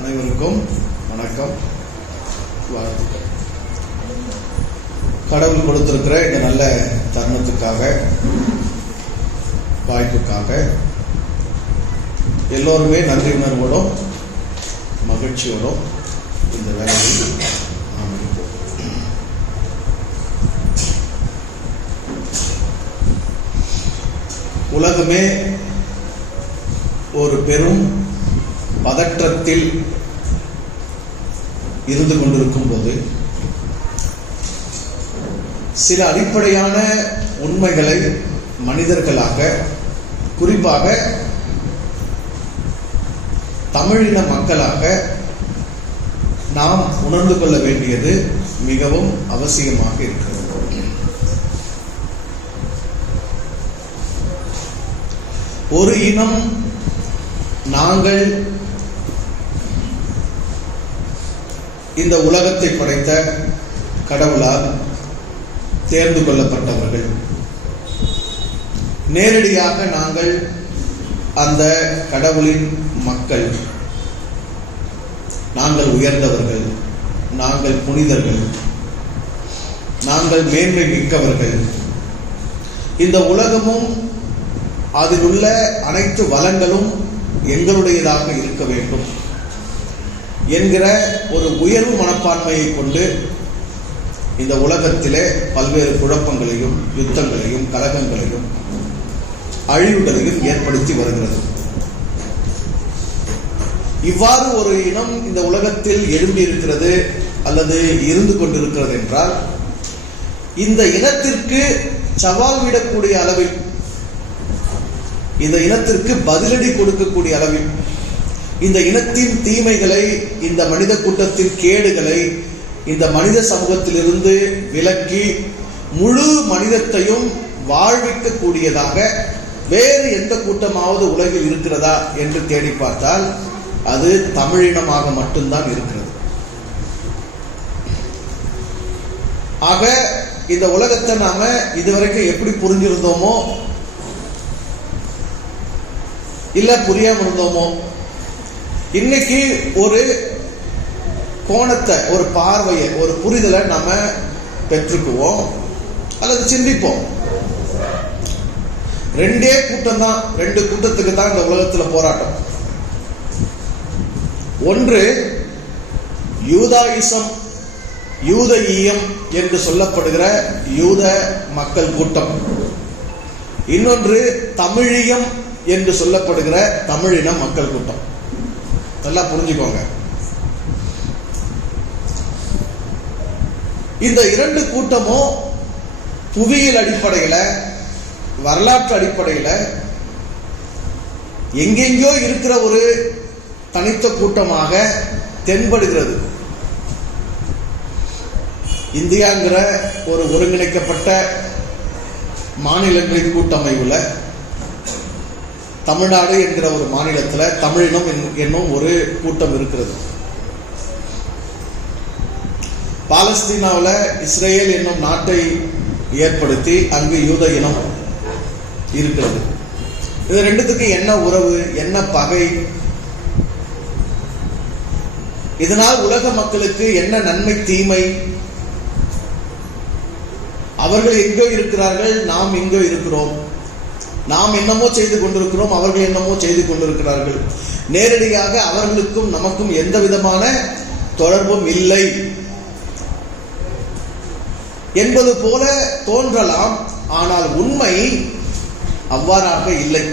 அனைவருக்கும் வணக்கம், வாழ்த்துக்கள். கடவுள் கொடுத்திருக்கிற இந்த நல்ல தருணத்துக்காக, வாய்ப்புக்காக எல்லோருமே நன்றி உணர்வோடும் மகிழ்ச்சியோடும் இந்த வேலையில் நாம் இருப்போம். உலகமே ஒரு பெரும் பதற்றத்தில் இருந்து கொண்டிருக்கும் போது சில அடிப்படையான உண்மைகளை மனிதர்களாக, குறிப்பாக தமிழின மக்களாக நாம் உணர்ந்து கொள்ள வேண்டியது மிகவும் அவசியமாக இருக்கிறது. ஒரு இனம் நாங்கள் இந்த உலகத்தை படைத்த கடவுளால் தேர்ந்து கொள்ளப்பட்டவர்கள். நேரடியாக நாங்கள் அந்த கடவுளின் மக்கள், நாங்கள் உயர்ந்தவர்கள், நாங்கள் புனிதர்கள், நாங்கள் மேன்மை மிக்கவர்கள், இந்த உலகமும் அதில் உள்ள அனைத்து வளங்களும் எங்களுடையதாக இருக்க வேண்டும் என்கிற ஒரு உயர்வு மனப்பான்மையை கொண்டு இந்த உலகத்திலே பல்வேறு குழப்பங்களையும், யுத்தங்களையும், கலகங்களையும், அழிவுகளையும் ஏற்படுத்தி வருகிறது. இவ்வாறு ஒரு இனம் இந்த உலகத்தில் எழும்பி இருக்கிறது அல்லது இருந்து கொண்டிருக்கிறது என்றால், இந்த இனத்திற்கு சவால் விடக்கூடிய அளவில், இந்த இனத்திற்கு பதிலடி கொடுக்கக்கூடிய அளவில், இந்த இனத்தின் தீமைகளை, இந்த மனித கூட்டத்தின் கேடுகளை இந்த மனித சமூகத்திலிருந்து விலக்கி முழு மனிதத்தையும் வாழ்விக்கக்கூடியதாக வேறு எந்த கூட்டமாவது உலகில் இருக்கிறதா என்று தேடி பார்த்தால் அது தமிழினமாக மட்டும்தான் இருக்கிறது. ஆக இந்த உலகத்தை நாம இதுவரைக்கும் எப்படி புரிஞ்சிருந்தோமோ இல்ல புரியாம இருந்தோமோ, இன்னைக்கு ஒரு கோணத்தை, ஒரு பார்வையை, ஒரு புரிதலை நாம பெற்றுக்குவோம் அல்லது சிந்திப்போம். ரெண்டே கூட்டம் தான், ரெண்டு கூட்டத்துக்கு தான் இந்த உலகத்துல போராட்டம். ஒன்று யூதாயிசம், யூதஈயம் என்று சொல்லப்படுகிற யூத மக்கள் கூட்டம். இன்னொன்று தமிழியம் என்று சொல்லப்படுகிற தமிழின மக்கள் கூட்டம். நல்லா புரிஞ்சுக்கோங்க. இந்த இரண்டு கூட்டமும் புவியியல் அடிப்படையில, வரலாற்று அடிப்படையில எங்கெங்கோ இருக்கிற ஒரு தனித்த கூட்டமாக தென்படுகிறது. இந்தியாங்கிற ஒரு ஒருங்கிணைக்கப்பட்ட மாநிலங்களின் கூட்டமைவுல தமிழ்நாடு என்கிற ஒரு மாநிலத்தில் தமிழினம் என்னும் ஒரு கூட்டம் இருக்கிறது. பாலஸ்தீனாவில் இஸ்ரேல் என்னும் நாட்டை ஏற்படுத்தி அங்கு யூத இனம் இருக்கிறது. இது ரெண்டுத்துக்கு என்ன உறவு, என்ன பகை, இதனால் உலக மக்களுக்கு என்ன நன்மை தீமை, அவர்கள் எங்கோ இருக்கிறார்கள், நாம் எங்கோ இருக்கிறோம், நாம் என்னமோ செய்து கொண்டிருக்கிறோம், அவர்கள் என்னமோ செய்து கொண்டிருக்கிறார்கள், நேரடியாக அவர்களுக்கும் நமக்கும் எந்த விதமான தொடர்பும் இல்லை என்பது போல தோன்றலாம். ஆனால் உண்மை அவ்வாறாக இல்லை.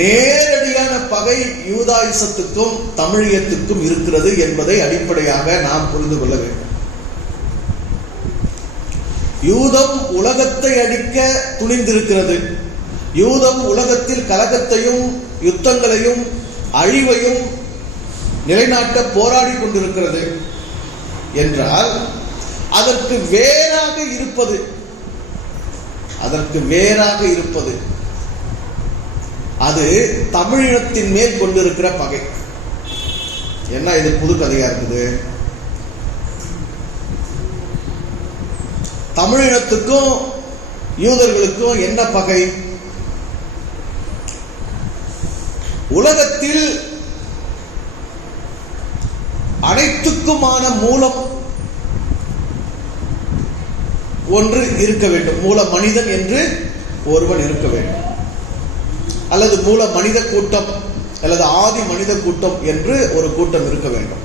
நேரடியான பகை யூதாயிசத்துக்கும் தமிழியத்துக்கும் இருக்கிறது என்பதை அடிப்படையாக நாம் புரிந்து கொள்ள வேண்டும். யூதம் உலகத்தை அடிக்க துணிந்திருக்கிறது. யூதம் உலகத்தில் கலகத்தையும், யுத்தங்களையும், அழிவையும் நிலைநாட்ட போராடி கொண்டிருக்கிறது என்றால் அதற்கு வேறாக இருப்பது அது தமிழினத்தின் மேல் கொண்டிருக்கிற பகை. என்ன இது புது கதையா இருக்குது? தமிழினத்துக்கும் யூதர்களுக்கும் என்ன பகை? உலகத்தில் அனைத்துக்குமான மூலம் ஒன்று இருக்க வேண்டும். மூல மனிதன் என்று ஒருவன் இருக்க வேண்டும், அல்லது மூல மனித கூட்டம் அல்லது ஆதி மனித கூட்டம் என்று ஒரு கூட்டம் இருக்க வேண்டும்.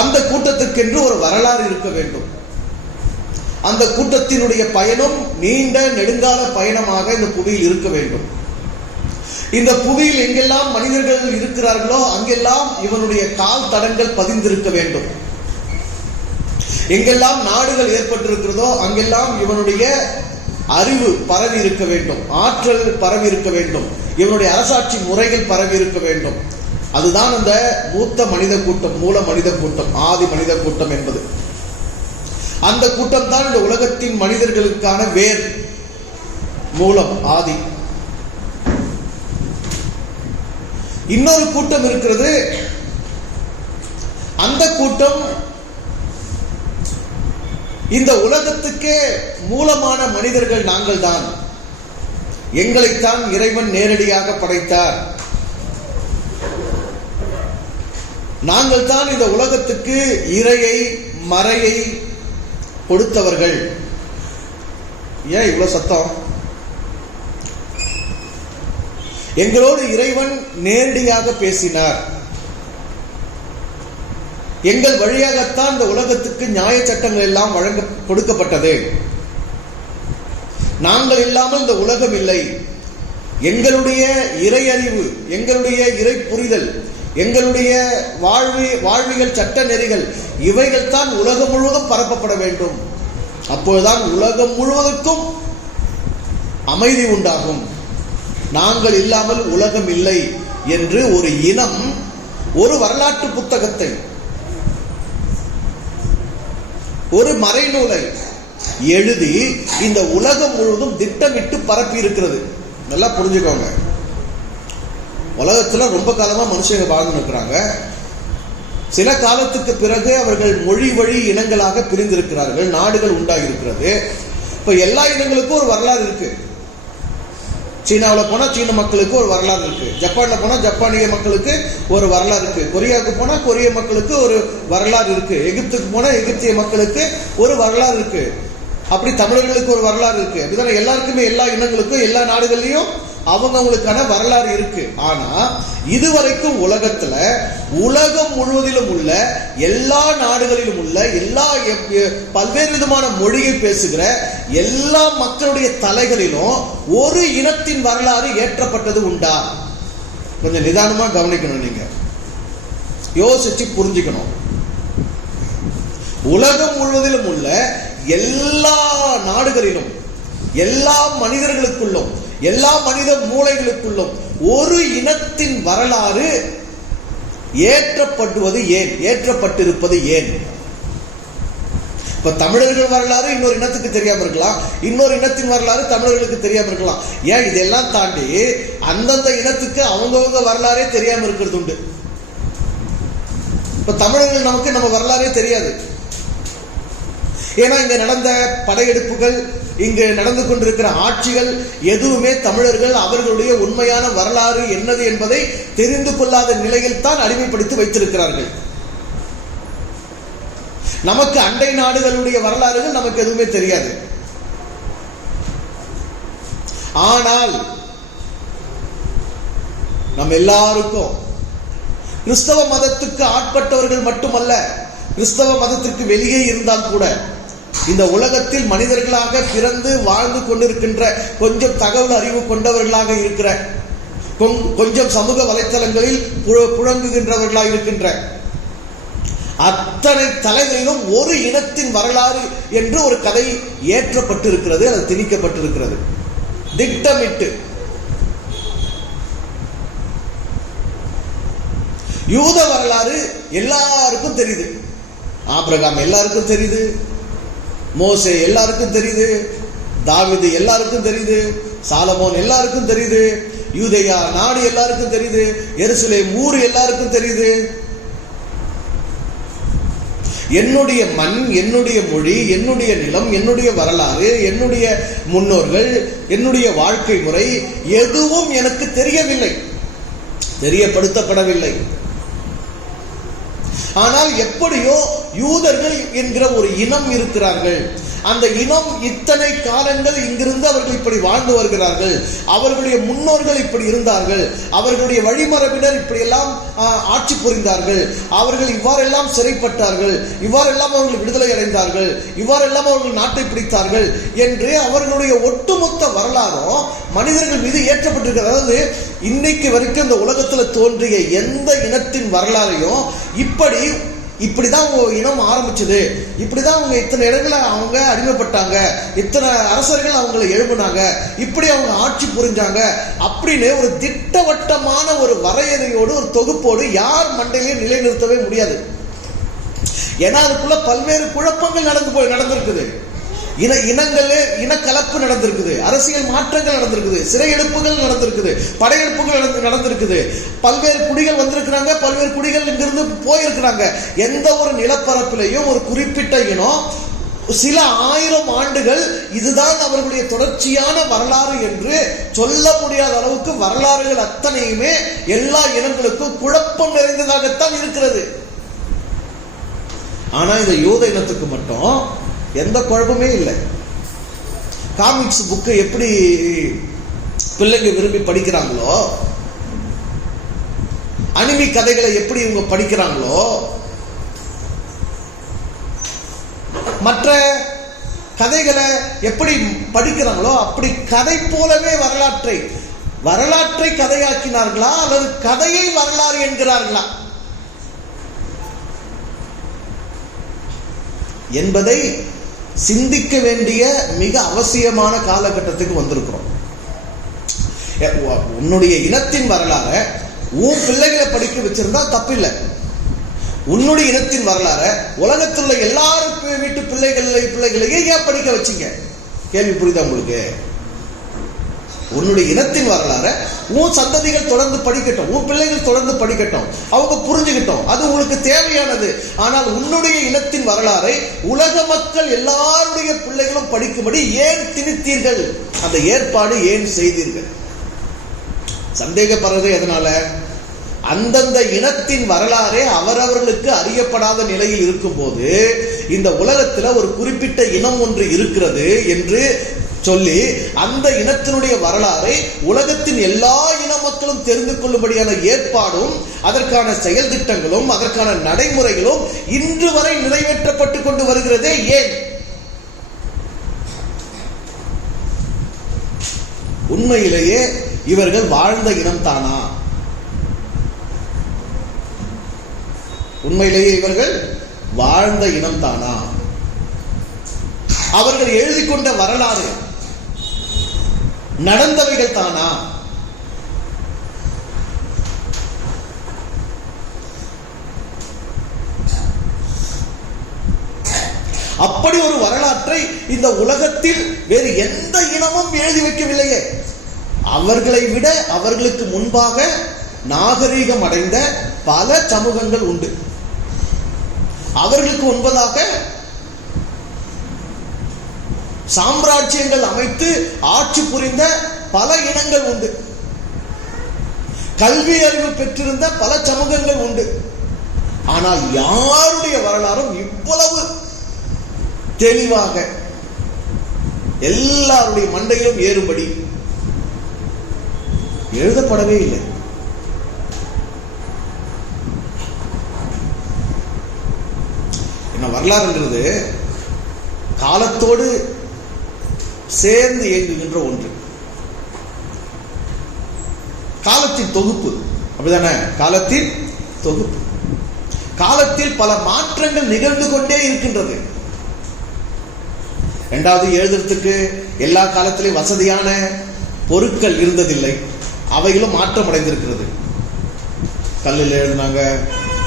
அந்த கூட்டத்திற்கென்று ஒரு வரலாறு இருக்க வேண்டும். அந்த கூட்டத்தினுடைய பயணம் நீண்ட நெடுங்கால பயணமாக இந்த புவியில் இருக்க வேண்டும். இந்த புவியில் எங்கெல்லாம் மனிதர்கள் இருக்கிறார்களோ அங்கெல்லாம் இவனுடைய கால் தடங்கள் பதிந்திருக்க வேண்டும். எங்கெல்லாம் நாடுகள் ஏற்பட்டிருக்கிறதோ அங்கெல்லாம் இவனுடைய அறிவு பரவி இருக்க வேண்டும், ஆற்றல் பரவி இருக்க வேண்டும், இவனுடைய அரசாட்சி முறைகள் பரவி இருக்க வேண்டும். அதுதான் அந்த மூத்த மனித கூட்டம், மூல மனித கூட்டம், ஆதி மனித கூட்டம் என்பது. அந்த கூட்டம் தான் இந்த உலகத்தின் மனிதர்களுக்கான வேர், மூலம், ஆதி. இன்னொரு கூட்டம் இருக்கிறது. அந்த கூட்டம் இந்த உலகத்துக்கே மூலமான மனிதர்கள் நாங்கள் தான். எங்களைத்தான் இறைவன் நேரடியாக படைத்தார். நாங்கள் தான் இந்த உலகத்துக்கு இறையை மறையை கொடுத்தவர்கள். ஏன் இவ்வளவு சத்தம்? எங்களோடு இறைவன் நேரடியாக பேசினார். எங்கள் வழியாகத்தான் இந்த உலகத்துக்கு நியாய சட்டங்கள் எல்லாம் கொடுக்கப்பட்டது. நாங்கள் இல்லாமல் இந்த உலகம் இல்லை. எங்களுடைய இறை அறிவு, எங்களுடைய இறை புரிதல், எங்களுடைய வாழ்வியல் சட்ட நெறிகள் இவைகள் தான் உலகம் முழுவதும் பரப்பப்பட வேண்டும். அப்போதுதான் உலகம் முழுவதற்கும் அமைதி உண்டாகும். நாங்கள் இல்லாமல் உலகம் இல்லை என்று ஒரு இனம் ஒரு வரலாற்று புத்தகத்தை, ஒரு மறைநூலை எழுதி இந்த உலகம் முழுவதும் திட்டமிட்டு பரப்பி இருக்கிறது. நல்லா புரிஞ்சுக்கோங்க. உலகத்துல ரொம்ப காலமா மனுஷங்க வாழ்ந்து இருக்கிறாங்க. சில காலத்துக்கு பிறகு அவர்கள் மொழி வழி இனங்களாக பிரிந்திருக்கிறார்கள், நாடுகள் உண்டாகி இருக்கிறது. இப்ப எல்லா இனங்களுக்கும் ஒரு வரலாறு இருக்கு. சீனாவில் போனா சீன மக்களுக்கு ஒரு வரலாறு இருக்கு, ஜப்பான்ல போனா ஜப்பானிய மக்களுக்கு ஒரு வரலாறு இருக்கு, கொரியாவுக்கு போனா கொரிய மக்களுக்கு ஒரு வரலாறு இருக்கு, எகிப்துக்கு போனா எகிப்திய மக்களுக்கு ஒரு வரலாறு இருக்கு. அப்படி தமிழர்களுக்கு ஒரு வரலாறு இருக்கு. அப்படிதான் எல்லாருக்குமே, எல்லா இனங்களுக்கும் எல்லா நாடுகள்லயும் அவங்களுக்கான வரலாறு இருக்கு. ஆனா இதுவரைக்கும் உலகத்துல உலகம் முழுவதிலும் உள்ள எல்லா நாடுகளிலும் உள்ள எல்லா பல்வேறு விதமான மொழியை பேசுகிற எல்லா மக்களுடைய தலைகளிலும் ஒரு இனத்தின் வரலாறு ஏற்றப்பட்டது உண்டா? கொஞ்சம் நிதானமா கவனிக்கணும், நீங்க யோசிச்சு புரிஞ்சுக்கணும். உலகம் முழுவதிலும் உள்ள எல்லா நாடுகளிலும் எல்லா மனிதர்களுக்குள்ளும் எல்லா மனித மூளைகளுக்குள்ளும் ஒரு இனத்தின் வரலாறு ஏற்றப்படுவது ஏன், ஏற்றப்பட்டிருப்பது ஏன்? இப்ப தமிழர்கள் வரலாறு இன்னொரு இனத்துக்கு தெரியாம இருக்கலாம், இன்னொரு இனத்தின் வரலாறு தமிழர்களுக்கு தெரியாம இருக்கலாம். ஏன் இதெல்லாம் தாண்டி அந்தந்த இனத்துக்கு அவங்கவுங்க வரலாறே தெரியாம இருக்கிறது உண்டு. இப்ப தமிழர்கள் நமக்கு நம்ம வரலாறே தெரியாது. ஏன்னா இங்க நடந்த படையெடுப்புகள், இங்கு நடந்து கொண்டிருக்கிற ஆட்சிகள் எதுவுமே தமிழர்கள் அவர்களுடைய உண்மையான வரலாறு என்னது என்பதை தெரிந்து கொள்ளாத நிலையில் தான் அடிமைப்படுத்தி வைத்திருக்கிறார்கள். நமக்கு அண்டை நாடுகளுடைய வரலாறுகள் நமக்கு எதுவுமே தெரியாது. ஆனால் நம்ம எல்லாருக்கும் கிறிஸ்தவ மதத்துக்கு ஆட்பட்டவர்கள் மட்டுமல்ல, கிறிஸ்தவ மதத்திற்கு வெளியே இருந்தால் கூட இந்த உலகத்தில் மனிதர்களாக பிறந்து வாழ்ந்து கொண்டிருக்கின்ற, கொஞ்சம் தகவல் அறிவு கொண்டவர்களாக இருக்கிற, கொஞ்சம் சமூக வலைத்தளங்களில் புழங்குகின்றவர்களாக இருக்கின்ற அத்தனை தலைகளிலும் ஒரு இனத்தின் வரலாறு என்று ஒரு கதை ஏற்றப்பட்டிருக்கிறது, அது திணிக்கப்பட்டிருக்கிறது திட்டமிட்டு. யூத வரலாறு எல்லாருக்கும் தெரியுது, ஆபிரகாம் எல்லாருக்கும் தெரியுது, மோசே எல்லாருக்கும் தெரியுது, தாவீது எல்லாருக்கும் தெரியுது, சாலமோன் எல்லாருக்கும் தெரியுது, யூதேயா நாடு எல்லாருக்கும் தெரியுது, எருசலேம் ஊர் எல்லாருக்கும் தெரியுது. என்னுடைய மண், என்னுடைய மொழி, என்னுடைய நிலம், என்னுடைய வரலாறு, என்னுடைய முன்னோர்கள், என்னுடைய வாழ்க்கை முறை எதுவும் எனக்கு தெரியவில்லை. தெரியப்படுத்தப்படவில்லை. ஆனால் எப்படியோ யூதர்கள் என்கிற ஒரு இனம் இருக்கிறார்கள். அந்த இனம் இத்தனை காலங்கள் இங்கிருந்து அவர்கள் இப்படி வாழ்ந்து வருகிறார்கள். அவர்களுடைய முன்னோர்கள் இப்படி இருந்தார்கள். அவர்களுடைய வழிமரபினர் இப்படியெல்லாம் ஆட்சி புரிந்தார்கள். அவர்கள் இவ்வாறெல்லாம் சிறைப்பட்டார்கள். இவ்வாறெல்லாம் அவர்கள் விடுதலை அடைந்தார்கள். இவ்வாறெல்லாம் அவர்கள் நாட்டை பிடித்தார்கள் என்று அவர்களுடைய ஒட்டுமொத்த வரலாறும் மனிதர்கள் மீது ஏற்றப்பட்டிருக்கிறது. அதாவது இன்னைக்கு வரைக்கும் இந்த உலகத்தில் தோன்றிய எந்த இனத்தின் வரலாறையும் இப்படிதான் அவங்க இனம் ஆரம்பிச்சது, இப்படிதான் அவங்க இத்தனை இடங்களை அவங்க அடிமைப்பட்டாங்க, இத்தனை அரசர்கள் அவங்களை எழுப்புனாங்க, இப்படி அவங்க ஆட்சி புரிஞ்சாங்க அப்படின்னு ஒரு திட்டவட்டமான ஒரு வரையறையோடு ஒரு தொகுப்போடு யார் மண்டையிலையும் நிலைநிறுத்தவே முடியாது. ஏன்னா அதுக்குள்ள பல்வேறு குழப்பங்கள் நடந்திருக்குது. இனக்கலப்பு நடந்திருக்குது, அரசியல் மாற்றங்கள் நடந்திருக்குது, சிறையெடுப்புகள் நடந்திருக்குது, படையெடுப்புகள் நடந்திருக்குது, பல்வேறு குடிகள் வந்திருக்கிறாங்க, பல்வேறு குடிகள் இங்கிருந்து போயிருக்கிறாங்க. எந்த ஒரு நிலப்பரப்பிலையும் ஒரு குறிப்பிட்ட இனம் சில 1000 ஆண்டுகள் இதுதான் அவர்களுடைய தொடர்ச்சியான வரலாறு என்று சொல்ல முடியாத அளவுக்கு வரலாறுகள் அத்தனையுமே எல்லா இனங்களுக்கும் குழப்பம் நிறைந்ததாகத்தான் இருக்கிறது. ஆனா இந்த யூத இனத்துக்கு மட்டும் எந்த குழப்பமே இல்லை. காமிக்ஸ் புக்கை எப்படி பிள்ளைங்க விரும்பி படிக்கிறாங்களோ, அனிமி கதைகளை எப்படி இவங்க படிக்கிறாங்களோ, மற்ற கதைகளை எப்படி படிக்கிறாங்களோ அப்படி கதை போலவே வரலாற்றை கதையாக்கினார்களா அல்லது கதையை வரலாறு என்கிறார்களா என்பதை சிந்திக்க வேண்டிய மிக அவசியமான காலகட்டத்துக்கு வந்திருக்கிறோம். உன்னுடைய இனத்தின் வரலாறு உன் பிள்ளைகளை படிக்க வச்சிருந்தா தப்பில்லை. உன்னுடைய இனத்தின் வரலாறு உலகத்தில் உள்ள எல்லாரும் வீட்டு பிள்ளைகளையே ஏன் படிக்க வச்சீங்க? கேள்வி புரியுதா உங்களுக்கு? உன்னுடைய இனத்தின் வரலாறு உன் சந்ததிகள் தொடர்ந்து படிக்கட்டும், உன் பிள்ளைகள் தொடர்ந்து படிக்கட்டும், அவங்க புரிஞ்சுக்கிட்டோம், அது உங்களுக்கு தேவையானது. ஆனால் உன்னுடைய இனத்தின் வரலாறை உலக மக்கள் எல்லாருடைய பிள்ளைகளும் படிக்கும்படி ஏன் திணித்தீர்கள்? அந்த ஏற்பாடு ஏன் செய்தீர்கள்? சந்தேகப்படுறது எதனால? அந்தந்த இனத்தின் வரலாறே அவரவர்களுக்கு அறியப்படாத நிலையில் இருக்கும் போது இந்த உலகத்துல ஒரு குறிப்பிட்ட இனம் ஒன்று இருக்கிறது என்று சொல்லி அந்த இனத்தினுடைய வரலாறை உலகத்தின் எல்லா இன மக்களும் தெரிந்து கொள்ளும்படியான ஏற்பாடும் அதற்கான செயல் திட்டங்களும் அதற்கான நடைமுறைகளும் இன்று வரை நிறைவேற்றப்பட்டு கொண்டு வருகிறதே ஏன்? உண்மையிலேயே இவர்கள் வாழ்ந்த இனம் தானா? உண்மையிலேயே இவர்கள் வாழ்ந்த இனம் தானா? அவர்கள் எழுதி கொண்ட வரலாறு நடந்தவைகள் தானா? அப்படி ஒரு வரலாற்றை இந்த உலகத்தில் வேறு எந்த இனமும் எழுதி வைக்கவில்லையே. அவர்களை விட அவர்களுக்கு முன்பாக நாகரீகம் அடைந்த பல சமூகங்கள் உண்டு. அவர்களுக்கு முன்பதாக சாம்ராஜ்யங்கள் அமைத்து ஆட்சி புரிந்த பல இனங்கள் உண்டு. கல்வி அறிவு பெற்றிருந்த பல சமூகங்கள் உண்டு. ஆனால் யாருடைய வரலாறும் இவ்வளவு தெளிவாக எல்லாருடைய மண்டையிலும் ஏறும்படி எழுதப்படவே இல்லை. என்ன வரலாறுங்கிறது காலத்தோடு சேர்ந்து இயங்குகின்ற ஒன்று. காலத்தின் தொகுப்பு, அப்படிதானே? காலத்தின் தொகுப்பு. காலத்தில் பல மாற்றங்கள் நிகழ்ந்து கொண்டே இருக்கின்றது. இரண்டாவது, எழுதுறதுக்கு எல்லா காலத்திலும் வசதியான பொருட்கள் இருந்ததில்லை. அவைகளும் மாற்றம் அடைந்திருக்கிறது. கல்லில் எழுதினாங்க,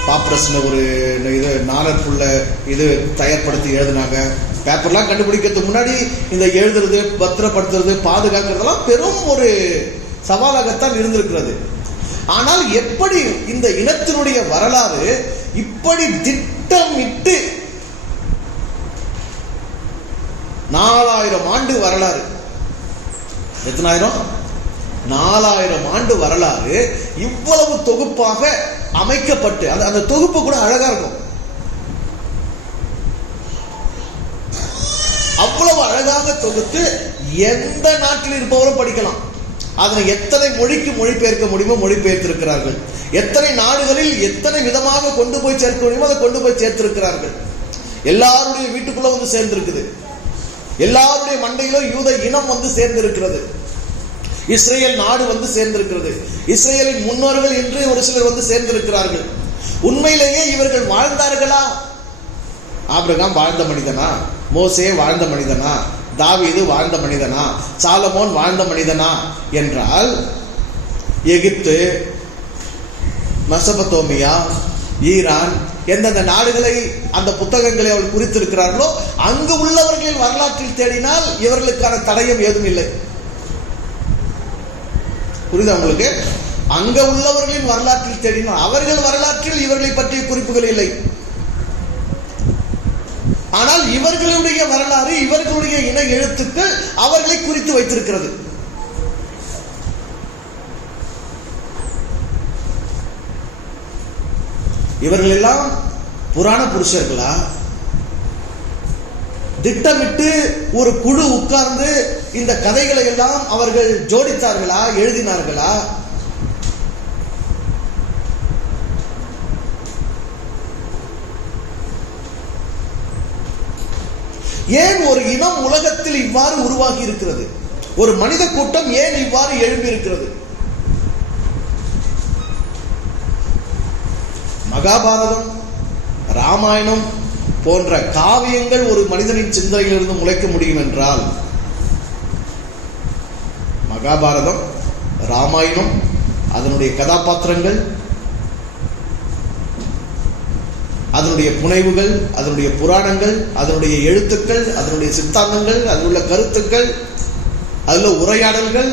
பாப்ரஸ்னு ஒரு இது நாணற்புள்ள இது தயார்படுத்தி எழுதினாங்க. பேப்பர்லாம் கண்டுபிடிக்கிறதுக்கு முன்னாடி இந்த எழுதுறது, பத்திரப்படுத்துறது, பாதுகாக்கிறதெல்லாம் பெரும் ஒரு சவாலாகத்தான் இருந்திருக்கிறது. ஆனால் எப்படி இந்த இனத்தினுடைய வரலாறு இப்படி திட்டமிட்டு 4000 ஆண்டு வரலாறு, எத்தனாயிரம்? 4000 ஆண்டு வரலாறு இவ்வளவு தொகுப்பாக அமைக்கப்பட்டு, அந்த தொகுப்பு கூட அழகா இருக்கும். அவ்வளவு அழகாக தொகுத்து எந்த நாட்டில் இருப்பவரும் படிக்கலாம். அதனை எத்தனை மொழிக்கு மொழிபெயர்க்க முடியுமோ மொழிபெயர்த்திருக்கிறார்கள். எத்தனை நாடுகளில் எத்தனை விதமாக கொண்டு போய் சேர்க்க முடியுமோ அதை கொண்டு போய் சேர்த்திருக்கிறார்கள். எல்லாருடைய வீட்டுக்குள்ள வந்து சேர்ந்திருக்குது. எல்லாருடைய மண்டையிலும் யூத இனம் வந்து சேர்ந்திருக்கிறது. இஸ்ரேல் நாடு வந்து சேர்ந்திருக்கிறது. இஸ்ரேலின் முன்னோர்கள் என்று ஒரு சிலர் வந்து சேர்ந்திருக்கிறார்கள். உண்மையிலேயே இவர்கள் வாழ்ந்தார்களா? ஆபிரகாம் வாழ்ந்த மனிதனா? மோசே வாழ்ந்த மனிதனா? தாவீது வாழ்ந்த மனிதனா? சாலமோன் வாழ்ந்த மனிதனா என்றால், எகிப்து, மெசபத்தோமியா, ஈரான், எந்தெந்த நாடுகளை அந்த புத்தகங்களை அவர்கள் குறித்திருக்கிறார்களோ அங்கு உள்ளவர்களின் வரலாற்றில் தேடினால் இவர்களுக்கான தடயம் ஏதும் இல்லை. புரியுதா உங்களுக்கு? அங்க உள்ளவர்களின் வரலாற்றில் தேடினால் அவர்கள் வரலாற்றில் இவர்களை பற்றிய குறிப்புகள் இல்லை. ஆனால் இவர்களுடைய வரலாறு, இவர்களுடைய இன எழுத்துக்கள் அவர்களை குறித்து வைத்திருக்கிறது. இவர்கள் எல்லாம் புராண புருஷர்களா? திட்டமிட்டு ஒரு குழு உட்கார்ந்து இந்த கதைகளை எல்லாம் அவர்கள் ஜோடித்தார்களா, எழுதினார்களா? ஏன் ஒரு இனம் உலகத்தில் இவ்வாறு உருவாகி இருக்கிறது? ஒரு மனித கூட்டம் ஏன் இவ்வாறு எழும்பி இருக்கிறது? மகாபாரதம், ராமாயணம் போன்ற காவியங்கள் ஒரு மனிதனின் சிந்தனையிலிருந்து முளைக்க முடியும் என்றால், மகாபாரதம், ராமாயணம், அதனுடைய கதாபாத்திரங்கள், அதனுடைய புனைவுகள், அதனுடைய புராணங்கள், அதனுடைய எழுத்துக்கள், அதனுடைய சித்தாந்தங்கள், அதில் உள்ள கருத்துக்கள், அதில் உரையாடல்கள்,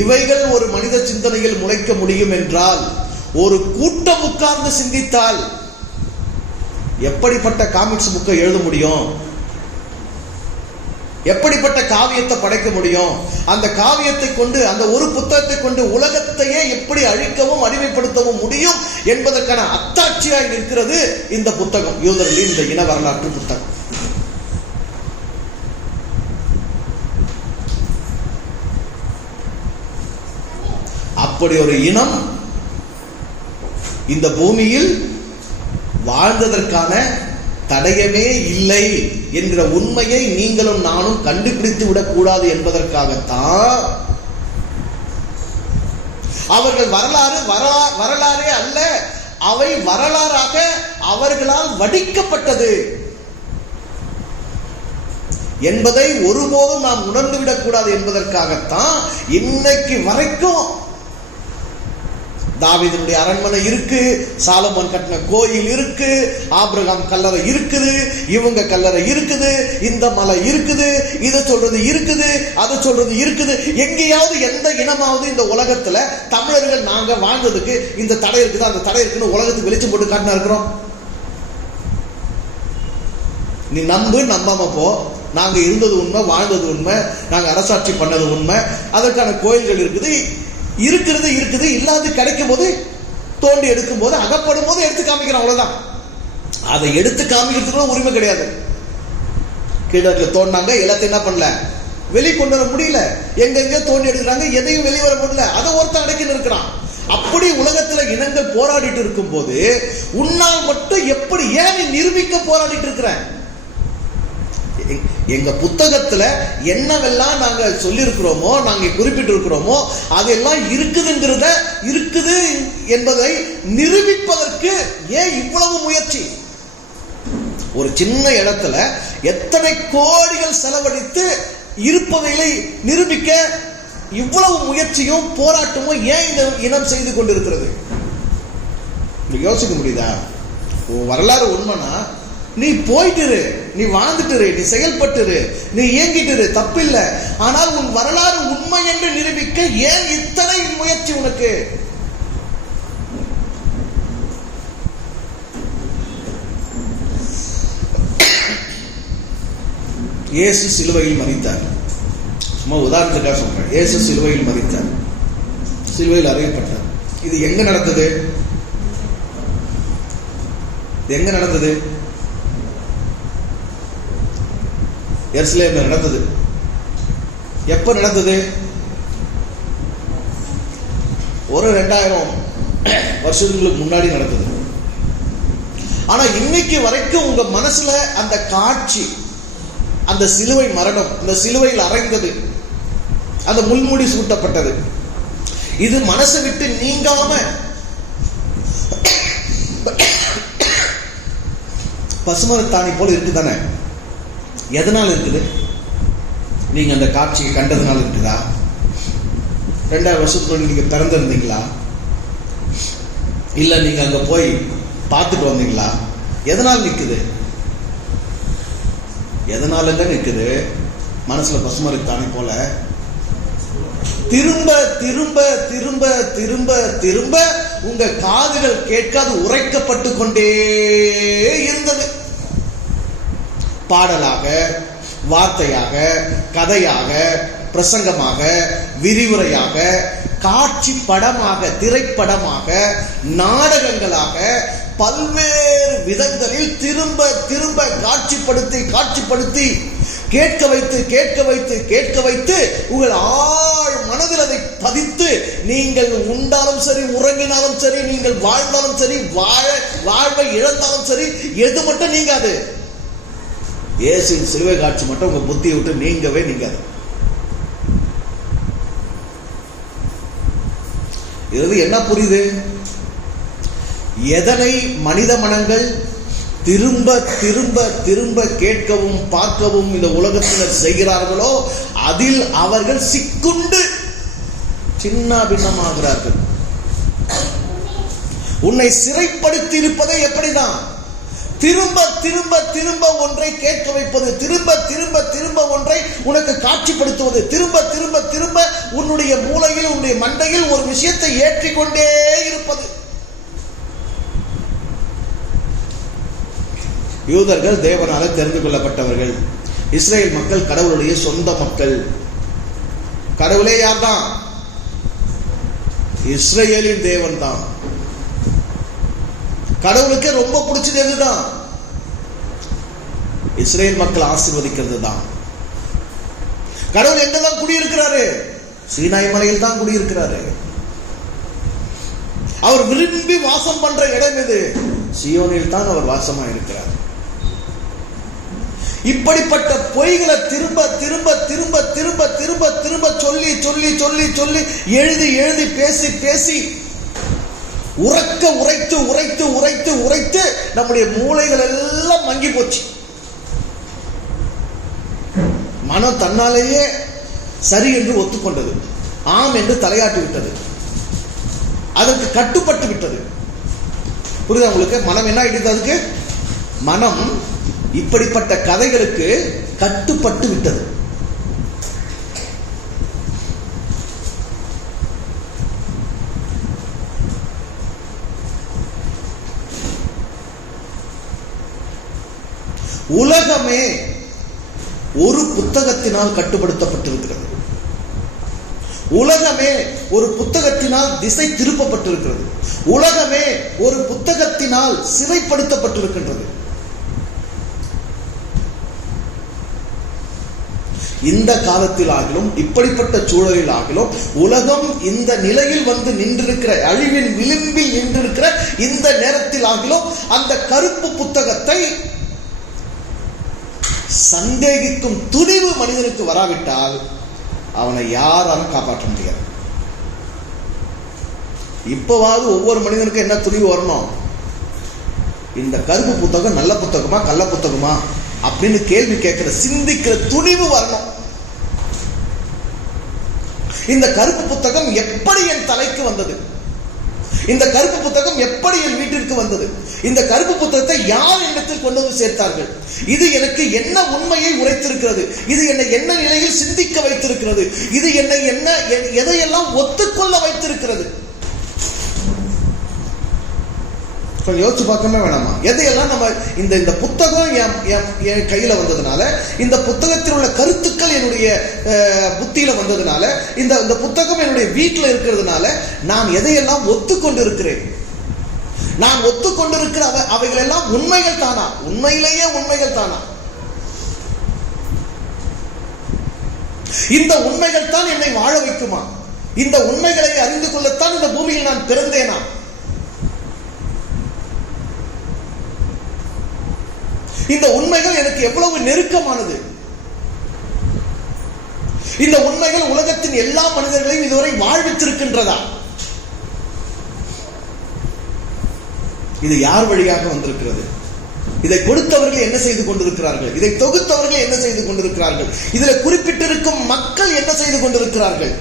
இவைகள் ஒரு மனித சிந்தனையில் முளைக்க முடியும் என்றால், ஒரு கூட்டம் உட்கார்ந்து சிந்தித்தால் எப்படிப்பட்ட காமிக்ஸ் புக்கை எழுத முடியும்? எப்படிப்பட்ட காவியத்தை படைக்க முடியும்? அந்த காவியத்தை கொண்டு, அந்த ஒரு புத்தகத்தை கொண்டு உலகத்தையே எப்படி அழிக்கவும் அடிமைப்படுத்தவும் முடியும் என்பதற்கான அத்தாட்சியாக இருக்கிறது இந்த புத்தகம், யூதர்களின் இந்த இன வரலாற்று புத்தகம். அப்படி ஒரு இனம் இந்த பூமியில் வாழ்ந்ததற்கான தடயமே இல்லை என்கிற உண்மையை நீங்களும் நானும் கண்டுபிடித்து விடக்கூடாது என்பதற்காகத்தான் அவர்கள் வரலாறே அல்ல, அவை வரலாறாக அவர்களால் வடிக்கப்பட்டது என்பதை ஒருபோதும் நாம் உணர்ந்துவிடக் கூடாது என்பதற்காகத்தான் இன்னைக்கு வரைக்கும் தாவீதுடைய அரண்மனை இருக்கு, சாலமோன் கட்டின கோயில் இருக்கு, ஆபிரகாம் கல்லறை இருக்குது, இவங்க கல்லறை இருக்குது, இந்த மலை இருக்குது, இதை சொல்றது இருக்குது, அதை சொல்றது இருக்குது. எங்கேயாவது எந்த இனமாவது இந்த உலகத்துல தமிழர்கள் நாங்க வாழ்ந்ததுக்கு இந்த தடை இருக்குது, அந்த தடை இருக்குன்னு உலகத்துக்கு வெளிச்சம் போட்டு காட்டினா இருக்கிறோம்? நீ நம்பு, நம்பாம போ. நாங்க இருந்தது உண்மை, வாழ்ந்தது உண்மை, நாங்க அரசாட்சி பண்ணது உண்மை, அதற்கான கோயில்கள் இருக்குது, இருக்கிறது இல்லாத கிடைக்கும் போது தோண்டி எடுக்கும் போது, அகப்படும் போது எடுத்து காமிக்கிறோம், அவ்வளவுதான். அதை எடுத்து காமிக்கிறதுக்கு உரிமை கிடையாது. கீழே தோண்டினாங்க, எல்லாத்தையும் என்ன பண்ணல, வெளியே கொண்டு வர முடியல. எங்கெங்க தோண்டி எடுக்கிறாங்க, எதையும் வெளிவர முடியல. அதை ஒருத்தன் அடக்கி நிற்கிறான். அப்படி உலகத்துல இனங்கள் போராடிட்டு இருக்கும் போது உன்னால் மட்டும் எப்படி, ஏன் நீ நிரூபிக்க போராடிட்டு இருக்கிற? எங்க புத்தகத்துல என்னவெல்லாம் நாங்க சொல்லி இருக்கிறோமோ, நாங்க குறிப்பிட்டு இருக்கிறோமோ, அதெல்லாம் இருக்குது என்பதை நிரூபிப்பதற்கு ஏன் இவ்வளவு முயற்சி? ஒரு சின்ன இடத்துல எத்தனை கோடிகள் செலவழித்து இருப்பவைகளை நிரூபிக்க இவ்வளவு முயற்சியும் போராட்டமும் ஏன் இந்த இனம் செய்து கொண்டிருக்கிறது? யோசிக்க முடியுதா? வரலாறு உண்மைனா நீ போயிட்டு, நீ வாழ்ந்துட்டு, நீ செயல்பட்டு, நீ இயங்கிட்டு, தப்பில்லை. ஆனால் உன் வரலாறு உண்மை என்று நிரூபிக்க ஏன் இத்தனை முயற்சி உனக்கு? இயேசு சிலுவையில் மரித்தார். சும்மா உதாரணத்துக்காக சொல்றேன். இயேசு சிலுவையில் மரித்தார். சிலுவையில் அறையப்பட்டார். இது எங்க நடந்தது? எங்க நடந்தது? எருசலேம்ல நடந்தது. எப்ப நடந்தது? ஒரு 2000 வருஷங்களுக்கு முன்னாடி நடந்தது. ஆனா இன்னைக்கு வரைக்கும் உங்க மனசுல அந்த காட்சி, அந்த சிலுவை மரணம், அந்த சிலுவையில் அறைந்தது, அந்த முள்முடி சூட்டப்பட்டது, இது மனசை விட்டு நீங்காம பசுமரத்தாணி போல இருக்குதானே? எதனால இருக்குது? நீங்க அந்த காட்சியை கண்டதுனால இருக்குதா? 2000 வருஷத்துக்கு நீங்க பிறந்திருந்தீங்களா? இல்ல நீங்க அங்க போய் பார்த்துட்டு வந்தீங்களா? எதனால் நிக்குது? எதனாலங்க நிக்குது? மனசுல பசுமரத்தாணி போல திரும்ப திரும்ப திரும்ப திரும்ப திரும்ப உங்க காதுகள் கேட்காது உரைக்கப்பட்டு கொண்டே இருந்தது. பாடலாக, வார்த்தையாக, கதையாக, பிரசங்கமாக, விரிவுரையாக, காட்சி படமாக, திரைப்படமாக, நாடகங்களாக, பல்வேறு விதங்களில் திரும்ப திரும்ப காட்சிப்படுத்தி காட்சிப்படுத்தி கேட்க வைத்து கேட்க வைத்து கேட்க வைத்து உங்கள் ஆழ் மனதில் அதை பதித்து, நீங்கள் உண்டாலும் சரி, உறங்கினாலும் சரி, நீங்கள் வாழ்ந்தாலும் சரி, வாழ்வை இழந்தாலும் சரி, எது மட்டும் நீங்காது? இயேசுவின் சிலுவை காட்சி மட்டும் உங்க புத்தியை விட்டு நீங்கவே நீங்காது. இது என்ன புரியுது? எதனை மனித மனங்கள் திரும்ப திரும்ப திரும்ப கேட்கவும் பார்க்கவும் இந்த உலகத்தினர் செய்கிறார்களோ அதில் அவர்கள் சிக்குண்டு சின்ன பின்னமாகிறார்கள். உன்னை சிறைப்படுத்தி இருப்பதை எப்படிதான்? திரும்ப திரும்ப திரும்ப ஒன்றை கேட்க வைப்பது, திரும்ப திரும்ப திரும்ப ஒன்றை உனக்கு காட்சிப்படுத்துவது, திரும்ப திரும்ப திரும்ப உன்னுடைய மூளையில், உன்னுடைய மண்டையில் ஒரு விஷயத்தை ஏற்றிக்கொண்டே இருப்பது. யூதர்கள் தேவனால தெரிந்து கொள்ளப்பட்டவர்கள். இஸ்ரேல் மக்கள் கடவுளுடைய சொந்த மக்கள். கடவுளே யார் தான்? இஸ்ரேலின் தேவன் தான். கடவுளுக்கு ரொம்ப பிடிச்சது எதுதான்? இஸ்ரேல் மக்கள் ஆசீர்வதிக்கிறது தான். கடவுள் எங்கதான் குடியிருக்கிறாரு? சீனாய் மலையில் தான் குடியிருக்கிறாரு. அவர் விரும்பி வாசம் பண்ற இடம் எது? சியோனில் தான் அவர் வாசமா இருக்கிறார். இப்படிப்பட்ட பொய்களை திரும்ப திரும்ப திரும்ப திரும்ப திரும்ப திரும்ப சொல்லி சொல்லி சொல்லி சொல்லி எழுதி எழுதி பேசி பேசி உறக்க உரைத்து உரைத்து உரைத்து உரைத்து நம்முடைய மூளைகள் எல்லாம் மங்கி போச்சு. மனம் தன்னாலேயே சரி என்று ஒத்துக்கொண்டது, ஆம் என்று தலையாட்டி விட்டது, அதற்கு கட்டுப்பட்டு விட்டது. புரியுதா உங்களுக்கு? மனம் என்ன ஆயிடுது? அதுக்கு மனம் இப்படிப்பட்ட கதைகளுக்கு கட்டுப்பட்டு விட்டது. உலகமே ஒரு புத்தகத்தினால் கட்டுப்படுத்தப்பட்டிருக்கிறது. உலகமே ஒரு புத்தகத்தினால் திசை திருப்பப்பட்டிருக்கிறது. உலகமே ஒரு புத்தகத்தினால் சிறைப்படுத்தப்பட்டிருக்கின்றது. இந்த காலத்தில் ஆகிலும், இப்படிப்பட்ட சூழலில் ஆகிலும், உலகம் இந்த நிலையில் வந்து நின்றிருக்கிற, அழிவின் விளிம்பில் நின்றிருக்கிற இந்த நேரத்தில் ஆகிலும் அந்த கருப்பு புத்தகத்தை சந்தேகிக்கும் துணிவு மனிதனுக்கு வராவிட்டால் அவனை யாராலும் காப்பாற்ற முடியாது. இப்பவாவது ஒவ்வொரு மனிதனுக்கும் என்ன துணிவு வரணும்? இந்த கருப்பு புத்தகம் நல்ல புத்தகமா கள்ள புத்தகமா அப்படின்னு கேள்வி கேட்கிற, சிந்திக்கிற துணிவு வரணும். இந்த கருப்பு புத்தகம் எப்படி என் தலைக்கு வந்தது? இந்த கருப்பு புத்தகம் எப்படி என் வீட்டிற்கு வந்தது? இந்த கருப்பு புத்தகத்தை யார் என்னிடத்தில் கொண்டு வந்து சேர்த்தார்கள்? இது எனக்கு என்ன உண்மையை உரைத்திருக்கிறது? இது என்னை என்ன நிலையில் சிந்திக்க வைத்திருக்கிறது? இது என்னை என்ன எதையெல்லாம் ஒத்துக்கொள்ள வைத்திருக்கிறது? கொஞ்சம் யோசிச்சு பார்க்கவே வேணாமா? எதையெல்லாம் நம்ம இந்த புத்தகம் என் கையில வந்ததுனால, இந்த புத்தகத்தில் உள்ள கருத்துக்கள் என்னுடைய புத்தியில வந்ததுனால, இந்த புத்தகம் என்னுடைய வீட்டில் இருக்கிறதுனால நான் எதையெல்லாம் ஒத்துக்கொண்டு இருக்கிறேன்? நான் ஒத்துக்கொண்டிருக்கிற அவைகள் எல்லாம் உண்மைகள் தானா? உண்மையிலேயே உண்மைகள் தானா? இந்த உண்மைகள் தான் என்னை வாழ வைக்குமா? இந்த உண்மைகளை அறிந்து கொள்ளத்தான் இந்த பூமியில் நான் பிறந்தேனா? இந்த உண்மைகள் எனக்கு எவ்வளவு நெருக்கமானது? இந்த உண்மைகள் உலகத்தின் எல்லா மனிதர்களையும் இதுவரை வாழ்வித்திருக்கின்றதா? இது யார் வழியாக வந்திருக்கிறது? இதை கொடுத்தவர்கள் என்ன செய்து கொண்டிருக்கிறார்கள்? இதை தொகுத்தவர்கள் என்ன செய்து கொண்டிருக்கிறார்கள்? இதில் குறிப்பிட்டிருக்கும் மக்கள் என்ன செய்து கொண்டிருக்கிறார்கள்?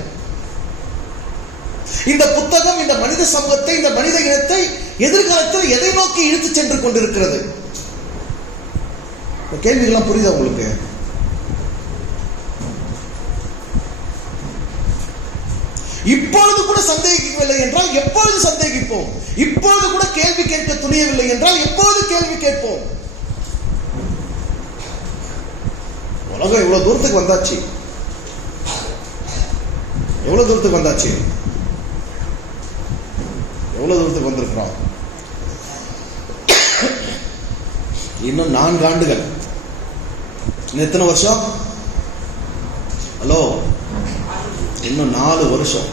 இந்த புத்தகம் இந்த மனித சமூகத்தை, இந்த மனித இனத்தை எதிர்காலத்தில் எதை நோக்கி இழுத்து சென்று கொண்டிருக்கிறது? கேள்விகள்லாம் புரியுதா உங்களுக்கு? இப்பொழுது கூட சந்தேகிக்கவில்லை என்றால் எப்பொழுது சந்தேகிப்போம்? இப்பொழுது கூட கேள்வி கேட்க துணியவில்லை என்றால் எப்பொழுது கேள்வி கேட்போம்? உலகம் எவ்வளவு தூரத்துக்கு வந்தாச்சு? எவ்வளவு தூரத்துக்கு வந்தாச்சு? எவ்வளவு தூரத்துக்கு வந்திருக்கிறோம்? இன்னும் 4 ஆண்டுகள். எத்தனை வருஷம்? ஹலோ, இன்னும் 4 வருஷம்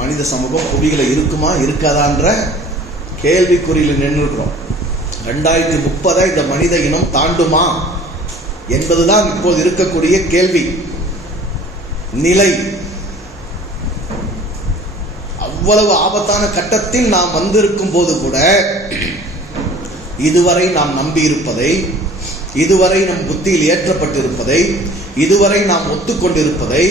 மனித சமூகம் புவியில இருக்குமா இருக்காதான்ற கேள்விக்குறியில் நின்று இருக்கிறோம். 2030 இந்த மனித இனம் தாண்டுமா என்பதுதான் இப்போது இருக்கக்கூடிய கேள்வி நிலை. அவ்வளவு ஆபத்தான கட்டத்தில் நாம் வந்திருக்கும் போது கூட இதுவரை நாம் நம்பி இருப்பதை, இதுவரை நம் புத்தியில் ஏற்றப்பட்டிருப்பதை, இதுவரை நாம் ஒத்துக்கொண்டிருப்பதை,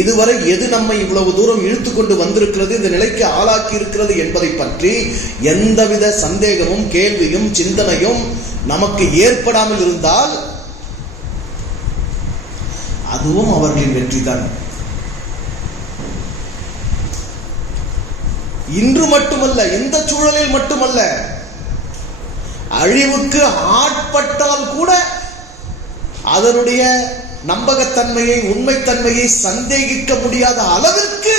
இதுவரை எது நம்மை இவ்வளவு தூரம் இழுத்துக்கொண்டு வந்திருக்கிறது, இந்த நிலைக்கு ஆளாக்கி இருக்கிறது என்பதை பற்றி எந்தவித சந்தேகமும் கேள்வியும் சிந்தனையும் நமக்கு ஏற்படாமல் இருந்தால் அதுவும் அவர்களின் வெற்றிதான். இன்று மட்டுமல்ல, இந்த சூழலில் மட்டுமல்ல, அழிவுக்கு ஆட்பட்டால் கூட அதனுடைய நம்பகத்தன்மையை, உண்மைத்தன்மையை சந்தேகிக்க முடியாத அளவிற்கு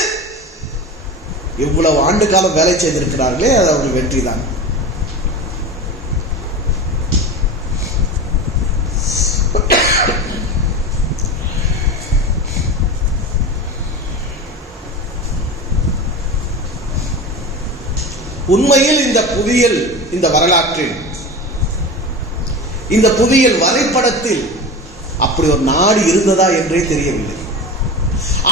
இவ்வளவு ஆண்டு காலம் வேலை செய்திருக்கிறார்களே, அது அவர்கள் வெற்றிதான். உண்மையில் இந்த புவியியல், இந்த வரலாற்றில், இந்த புவியியல் வரைபடத்தில் அப்படி ஒரு நாடு இருந்ததா என்றே தெரியவில்லை.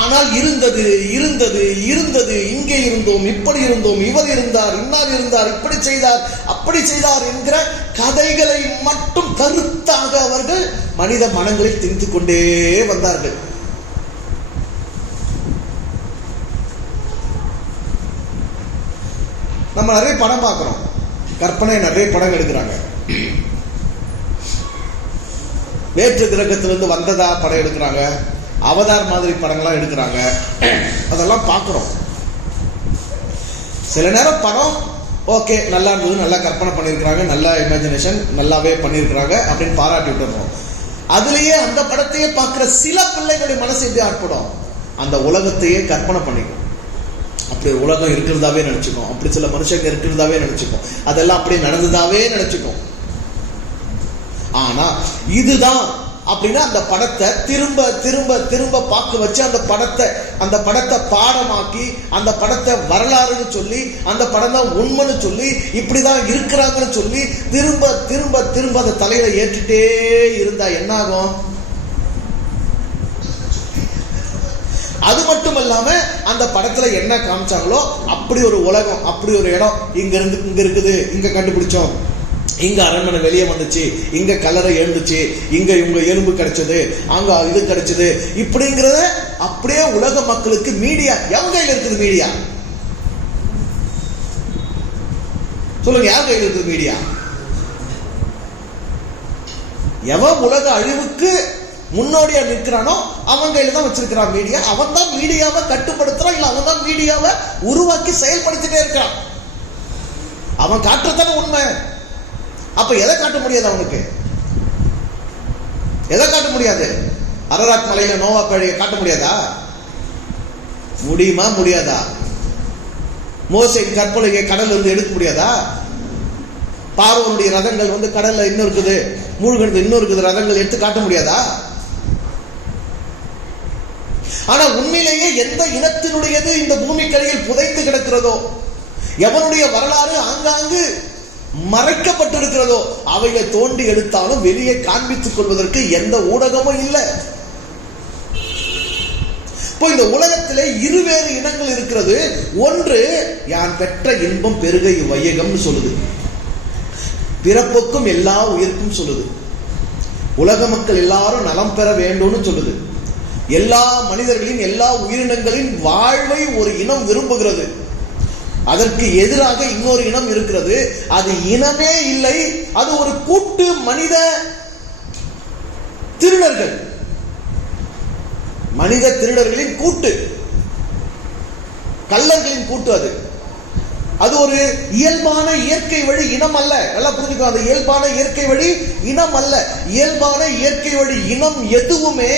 ஆனால் இருந்தது இருந்தது இருந்தது. இங்கே இருந்தோம், இப்படி இருந்தோம், இவர் இருந்தார், இன்னார் இருந்தார், இப்படி செய்தார், அப்படி செய்தார் என்கிற கதைகளை மட்டும் கருத்தாக அவர்கள் மனித மனங்களில் திணித்து கொண்டே வந்தார்கள். நம்ம நிறைய படம் பார்க்கிறோம், கற்பனை நிறைய படம் எடுக்கிறாங்க. வேற்று கிரகத்திலிருந்து வந்ததா படம் எடுக்கிறாங்க, அவதார் மாதிரி படங்கள்லாம் எடுக்கிறாங்க. அதெல்லாம் பார்க்குறோம். சில நேரம் படம் ஓகே நல்லா இருந்தது, நல்லா கற்பனை பண்ணியிருக்கிறாங்க, நல்லா இமேஜினேஷன் நல்லாவே பண்ணியிருக்கிறாங்க அப்படின்னு பாராட்டி விட்டுறோம். அதுலேயே அந்த படத்தையே பார்க்குற சில பிள்ளைகளுடைய மனசு எப்படி ஆட்படும்? அந்த உலகத்தையே கற்பனை பண்ணிக்கும். அப்படி உலகம் இருக்கிறதாவே நினைச்சுக்கும், அப்படி சில மனுஷங்க இருக்கிறதாவே நினைச்சுக்கும், அதெல்லாம் அப்படியே நடந்ததாவே நினைச்சுக்கும். ஆனா இதுதான் அப்படின்னா அந்த படத்தை திரும்ப திரும்ப திரும்ப பார்க்க வச்சு அந்த படத்தை பாடமாக்கி, அந்த படத்தை வரலாறுன்னு சொல்லி, அந்த படம் தான் உண்மைன்னு சொல்லி, இப்படிதான் இருக்கிறாங்கன்னு சொல்லி திரும்ப திரும்ப திரும்ப அந்த தலையில ஏற்றிட்டே இருந்தா என்ன ஆகும்? அது மட்டும் இல்லாம அந்த படத்துல என்ன காமிச்சாங்களோ அப்படி ஒரு உலகம், அப்படி ஒரு இடம், இங்க இருக்குது, இங்க கண்டுபிடிச்சோம், இங்க அரண்மனை வெளியே வந்துச்சு, இங்க கல்லறை எழுந்துச்சு, இங்க இவங்க எலும்பு கிடைச்சது, அங்க இது கிடைச்சது, இப்படிங்கிறத அப்படியே உலக மக்களுக்கு மீடியா எவன் கையில் இருக்குது? மீடியா சொல்லுங்க, யார் கையில் இருக்குது மீடியா? எவன் உலக அழிவுக்கு முன்னோடியா நிற்கிறானோ அவன் கையில தான் வச்சிருக்கிறான் மீடியா. அவன் தான் மீடியாவை கட்டுப்படுத்துறான், இல்ல அவன் தான் மீடியாவை உருவாக்கி செயல்படுத்திட்டே இருக்கான். அவன் காட்டுறதான உண்மை. அப்ப எதை காட்ட முடியாது? அவனுக்கு எதை காட்ட முடியாது? அரராத் மலையில நோவா பழைய காட்ட முடியாதா? முடியுமா? முடியாதா? மோசே கற்பலகையை கடல்ல இருந்து எடுக்க முடியாதா? பார்வோனுடைய ரதங்கள் கடல்ல இன்னும் இருக்குது, மூழ்கிறது இன்னும் இருக்குது, ரதங்கள் எடுத்து காட்ட முடியாதா? ஆனா உண்மையிலேயே எந்த இனத்தினுடையது இந்த பூமிக்கரையில் புதைத்து கிடக்கிறதோ, எவனுடைய வரலாறு ஆங்காங்கு மறைக்கப்பட்டிருக்கிறதோ, அவைகளை தோண்டி எடுத்தாலும் வெளியே காண்பித்துக் கொள்வதற்கு எந்த ஊடகமும் இல்லை. இப்போ இந்த உலகத்திலே இருவேறு இனங்கள் இருக்கிறது. ஒன்று, யான் பெற்ற இன்பம் பெருக இவ்வையகம்னு சொல்லுது, பிறப்புக்கும் எல்லா உயிர்க்கும் சொல்லுது. உலக மக்கள் எல்லாரும் நலம் பெற வேண்டும்னு சொல்லுது. எல்லா மனிதர்களின் எல்லா உயிரினங்களின் வாழ்வை ஒரு இனம் விரும்புகிறது. அதற்கு எதிராக இன்னொரு இனம் இருக்கிறது. அது இனமே இல்லை, அது ஒரு கூட்டு மனித திருடர்கள், மனித திருடர்களின் கூட்டு, கள்ளர்களின் கூட்டு. அது ஒரு இயல்பான இயற்கை வழி இனம் அல்ல. நல்லா புரிஞ்சுக்கோ, அது இயல்பான இயற்கை வழி இனம் அல்ல. இயல்பான இயற்கை வழி இனம் எதுவுமே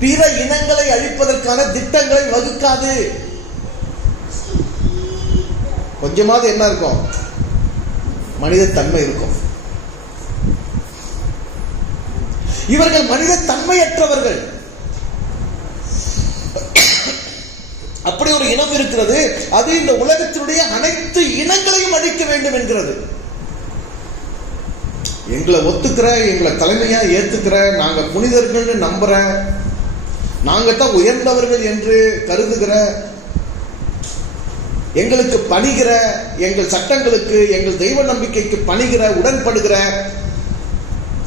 பிற இனங்களை அழிப்பதற்கான திட்டங்களை வகுக்காது. கொஞ்சமாவது என்ன இருக்கும்? மனித தன்மை இருக்கும். இவர்கள் மனித தன்மையற்றவர்கள். அப்படி ஒரு இனம் இருக்கிறது. அது இந்த உலகத்தினுடைய அனைத்து இனங்களையும் அழிக்க வேண்டும் என்கிறது. எங்களை ஒத்துக்கிற, எங்களை தலைமையா ஏத்துக்கிற, நாங்க புனிதர்கள் நம்புற, நாங்க தான் உயர்ந்தவர்கள் என்று கருதுகிற, எங்களுக்கு பணிகிற, எங்கள் சட்டங்களுக்கு, எங்கள் தெய்வ நம்பிக்கைக்கு பணிகிற, உடன்படுகிற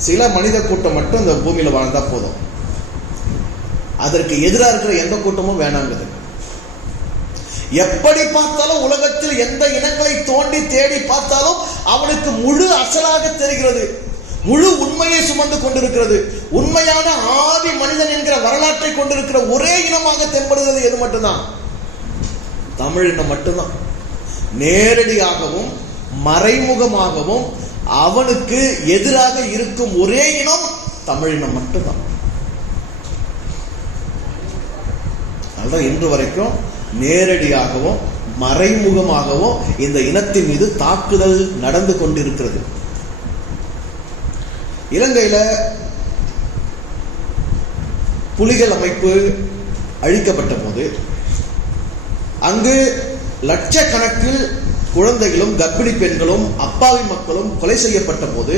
சில மனித கூட்டம் மட்டும் இந்த பூமியில வாழ்ந்தா போதும். அதற்கு எதிராக இருக்கிற எந்த கூட்டமும் வேணாங்குது. எப்படி பார்த்தாலும் உலகத்தில் எந்த இனங்களை தோண்டி தேடி பார்த்தாலும் அவனுக்கு முழு அசலாக தெரிகிறது, முழு உண்மையை சுமந்து கொண்டிருக்கிறது. உண்மையான ஆதி மனிதன் என்கிற வரலாற்றை கொண்டிருக்கிற ஒரே இனமாக தென்படுகிறது எது மட்டும்தான்? தமிழ் இனம் மட்டும்தான். நேரடியாகவும் மறைமுகமாகவும் அவனுக்கு எதிராக இருக்கும் ஒரே இனம் தமிழ் இனம் மட்டும்தான். அதனால இன்று வரைக்கும் நேரடியாகவும் மறைமுகமாகவும் இந்த இனத்தின் மீது தாக்குதல் நடந்து கொண்டிருக்கிறது. இலங்கையில புலிகள் அமைப்பு அழிக்கப்பட்ட போது அங்கு லட்சக்கணக்கில் குழந்தைகளும் கர்ப்பிணி பெண்களும் அப்பாவி மக்களும் கொலை செய்யப்பட்ட போது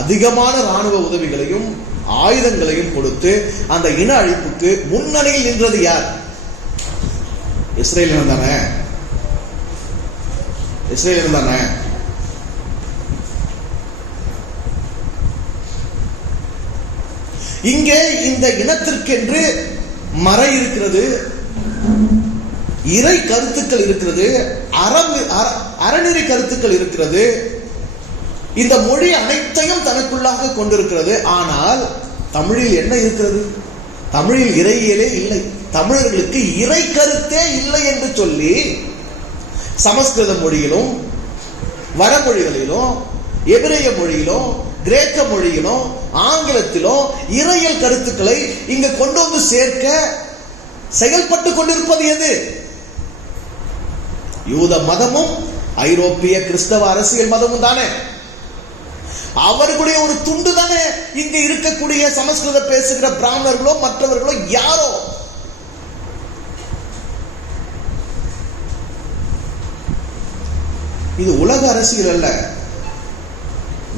அதிகமான ராணுவ உதவிகளையும் ஆயுதங்களையும் கொடுத்து அந்த இன அழிப்புக்கு முன்னணியில் நின்றது யார்? இஸ்ரேல் தானே. இஸ்ரேல் தானே. இங்கே இந்த இனத்திற்கென்று மறை இருக்கிறது, இறை கருத்துக்கள் இருக்கிறது, அறநெறி கருத்துக்கள் இருக்கிறது. இந்த மொழி அனைத்தையும் தனக்குள்ளாக கொண்டிருக்கிறது. ஆனால் தமிழில் என்ன இருக்கிறது? தமிழில் இறையியலே இல்லை. தமிழர்களுக்கு இறை கருத்தே இல்லை என்று சொல்லி சமஸ்கிருத மொழியிலும் வடமொழிகளிலும் எபிரேய மொழியிலும் கிரேக்க மொழியிலும் ஆங்கிலத்திலும் இறையியல் கருத்துக்களை இங்கு கொண்டு வந்து சேர்க்க செயல்பட்டு கொண்டிருப்பது எது? யூத மதமும் ஐரோப்பிய கிறிஸ்தவ அரசியல் மதமும் தானே. அவர்களுடைய ஒரு துண்டு தானே இங்க இருக்கக்கூடிய சமஸ்கிருத பேசுகிற பிராமணர்களோ மற்றவர்களோ யாரோ. இது உலக அரசியல் அல்ல,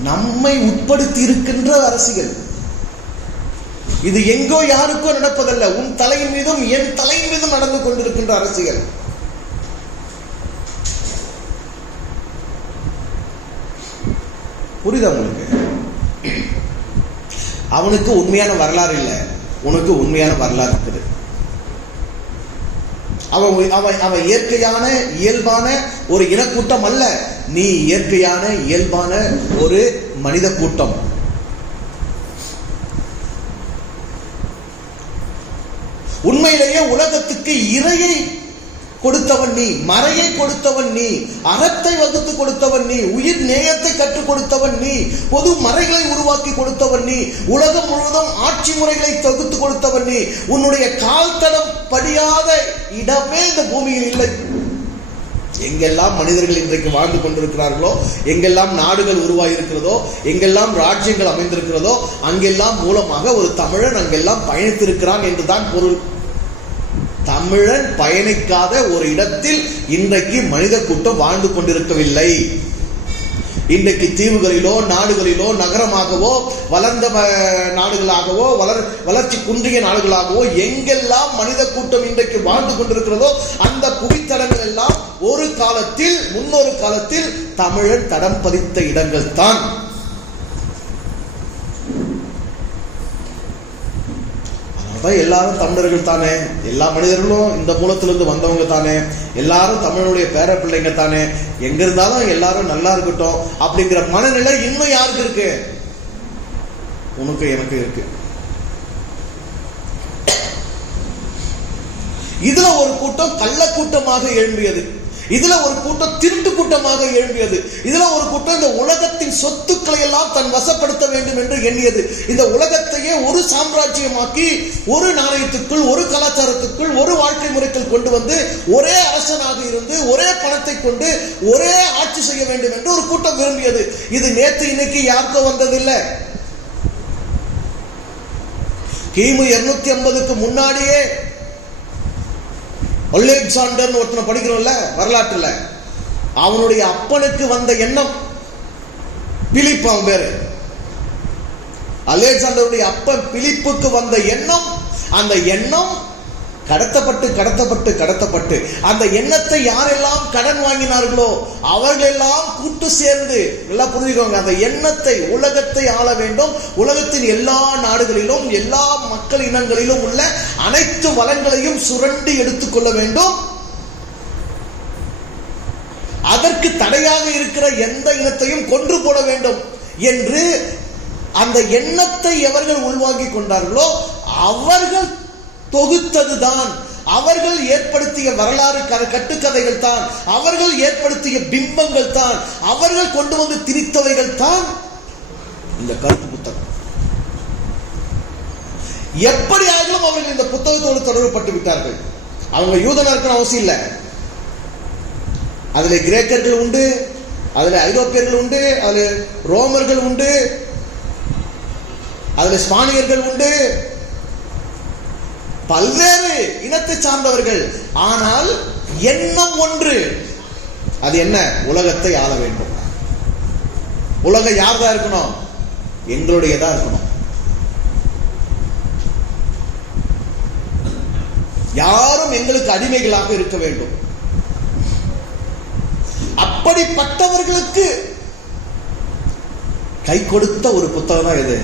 நம்மை உட்படுத்தி இருக்கின்ற அரசியல். இது எங்கோ யாருக்கோ நடப்பதல்ல, உன் தலையின் மீதும் என் தலையின் மீதும் நடந்து கொண்டிருக்கின்ற அரசியல். புரியுதா உங்களுக்கு? அவனுக்கு உண்மையான வரலாறு இல்லை, உனக்கு உண்மையான வரலாறு இருக்குது. அவன் இயற்கையான இயல்பான ஒரு இனக்கூட்டம் அல்ல, நீ இயற்கையான இயல்பான ஒரு மனித கூட்டம். உண்மையிலேயே உலகத்துக்கு இறையை கொடுத்தவன் நீ, மறையை கொடுத்தவன் நீ, அறத்தை வகுத்து கொடுத்தவன் நீ, உயிர் நேயத்தை கற்றுக் கொடுத்தவன் நீ, பொது மறைகளை உருவாக்கி கொடுத்தவன் நீ, உலகம் முழுவதும் ஆட்சி முறைகளை தொகுத்து கொடுத்தவன் நீ. உன்னுடைய கால் தடம் படியாத இடமே இந்த பூமியில் இல்லை. எங்கெல்லாம் மனிதர்கள் இன்றைக்கு வாழ்ந்து கொண்டிருக்கிறார்களோ, எங்கெல்லாம் நாடுகள் உருவாகியிருக்கிறதோ, எங்கெல்லாம் ராஜ்யங்கள் அமைந்திருக்கிறதோ, அங்கெல்லாம் மூலமாக ஒரு தமிழன் அங்கெல்லாம் பயணித்திருக்கிறான் என்றுதான் பொருள். தமிழன் பயணிக்காத ஒரு இடத்தில் இன்றைக்கு மனித கூட்டம் வாழ்ந்து கொண்டிருக்கவில்லை. இன்றைக்கு தீவுகளிலோ நாடுகளிலோ நகரமாகவோ வளர்ந்த நாடுகளாகவோ வளர்ச்சி குன்றிய நாடுகளாகவோ எங்கெல்லாம் மனித கூட்டம் இன்றைக்கு வாழ்ந்து கொண்டிருக்கிறதோ அந்த புவித்தடங்கள் எல்லாம் ஒரு காலத்தில் முன்னொரு காலத்தில் தமிழன் தடம் பதித்த இடங்கள் தான். எல்லாரும் தமிழர்கள் தானே, எல்லா மனிதர்களும் இந்த மூலத்திலிருந்து வந்தவங்க தானே, எல்லாரும் தமிழனுடைய பேர பிள்ளைங்க தானே, எங்க இருந்தாலும் எல்லாரும் நல்லா இருக்கட்டும் அப்படிங்கிற மனநிலை இன்னும் யாருக்கு இருக்கு? உனக்கு எனக்கு இருக்கு. இதுல ஒரு கூட்டம் கள்ள கூட்டமாக எழும்பியது, இதுல ஒரு கூட்டம் திருட்டு கூட்டமாக எழும்பியது, இதுல ஒரு கூட்டம் இந்த உலகத்தின் சொத்துக்களை எல்லாம் தன் வசப்படுத்த வேண்டும் என்று எண்ணியது. இந்த உலகத்தையே ஒரு சாம்ராஜ்யமாக்கி ஒரு நாணயத்துக்குள், ஒரு கலாச்சாரத்துக்குள், ஒரு வாழ்க்கை முறைக்குள் கொண்டு வந்து ஒரே அரசனாக இருந்து ஒரே பணத்தை கொண்டு ஒரே ஆட்சி செய்ய வேண்டும் என்று ஒரு கூட்டம் விரும்பியது. இது நேற்று இன்னைக்கு யாருக்கும் வந்ததில்லை. கிமு 250க்கு முன்னாடியே அலெக்சாண்டர் ஒருத்தனை படிக்கிறோம்ல வரலாற்றுல, அவனுடைய அப்பனுக்கு வந்த எண்ணம், பிலிப் அவன் பேரு, அலெக்சாண்டருடைய அப்பன் பிலிப்புக்கு வந்த எண்ணம், அந்த எண்ணம் கடத்தப்பட்டு அந்த எண்ணத்தை யாரெல்லாம் கடன் வாங்கினார்களோ அவர்களெல்லாம் கூட்டு சேர்ந்து, நல்லா புரிஞ்சுக்கோங்க, அந்த எண்ணத்தை, உலகத்தை ஆள வேண்டும், உலகத்தின் எல்லா நாடுகளிலும் எல்லா மக்கள் இனங்களிலும் உள்ள அனைத்து வளங்களையும் சுரண்டி எடுத்துக்கொள்ள வேண்டும், அதற்கு தடையாக இருக்கிற எந்த இனத்தையும் கொன்று போட வேண்டும் என்று அந்த எண்ணத்தை எவர்கள் உள்வாங்கிக் கொண்டார்களோ அவர்கள் தொகுத்ததுதான், அவர்கள் ஏற்படுத்திய வரலாறு கட்டுக்கதைகள் தான், அவர்கள் ஏற்படுத்திய பிம்பங்கள் தான், அவர்கள் கொண்டு வந்து திரித்தவைகள் தான் இந்த கருத்து புத்தகம். எப்படி ஆகிலும் அவர்கள் இந்த புத்தகத்தோடு தொடர்புபட்டு விட்டார்கள். அவங்க யூதனா இருக்கணும் அவசியம் இல்லை. அதுல கிரேக்கர்கள் உண்டு, அதுல ஐரோப்பியர்கள் உண்டு, அதுல ரோமர்கள் உண்டு, அதுல ஸ்பானியர்கள் உண்டு, பல்வேறு இனத்தை சார்ந்தவர்கள். ஆனால் எண்ணம் ஒன்று, அது என்ன? உலகத்தை ஆள வேண்டும். உலகம் யார்தான் இருக்கணும்? எங்களுடையதா இருக்கணும். யாரும் எங்களுக்கு அடிமைகளாக இருக்க வேண்டும். அப்படிப்பட்டவர்களுக்கு கை கொடுத்த ஒரு புத்தகம் தான் இது,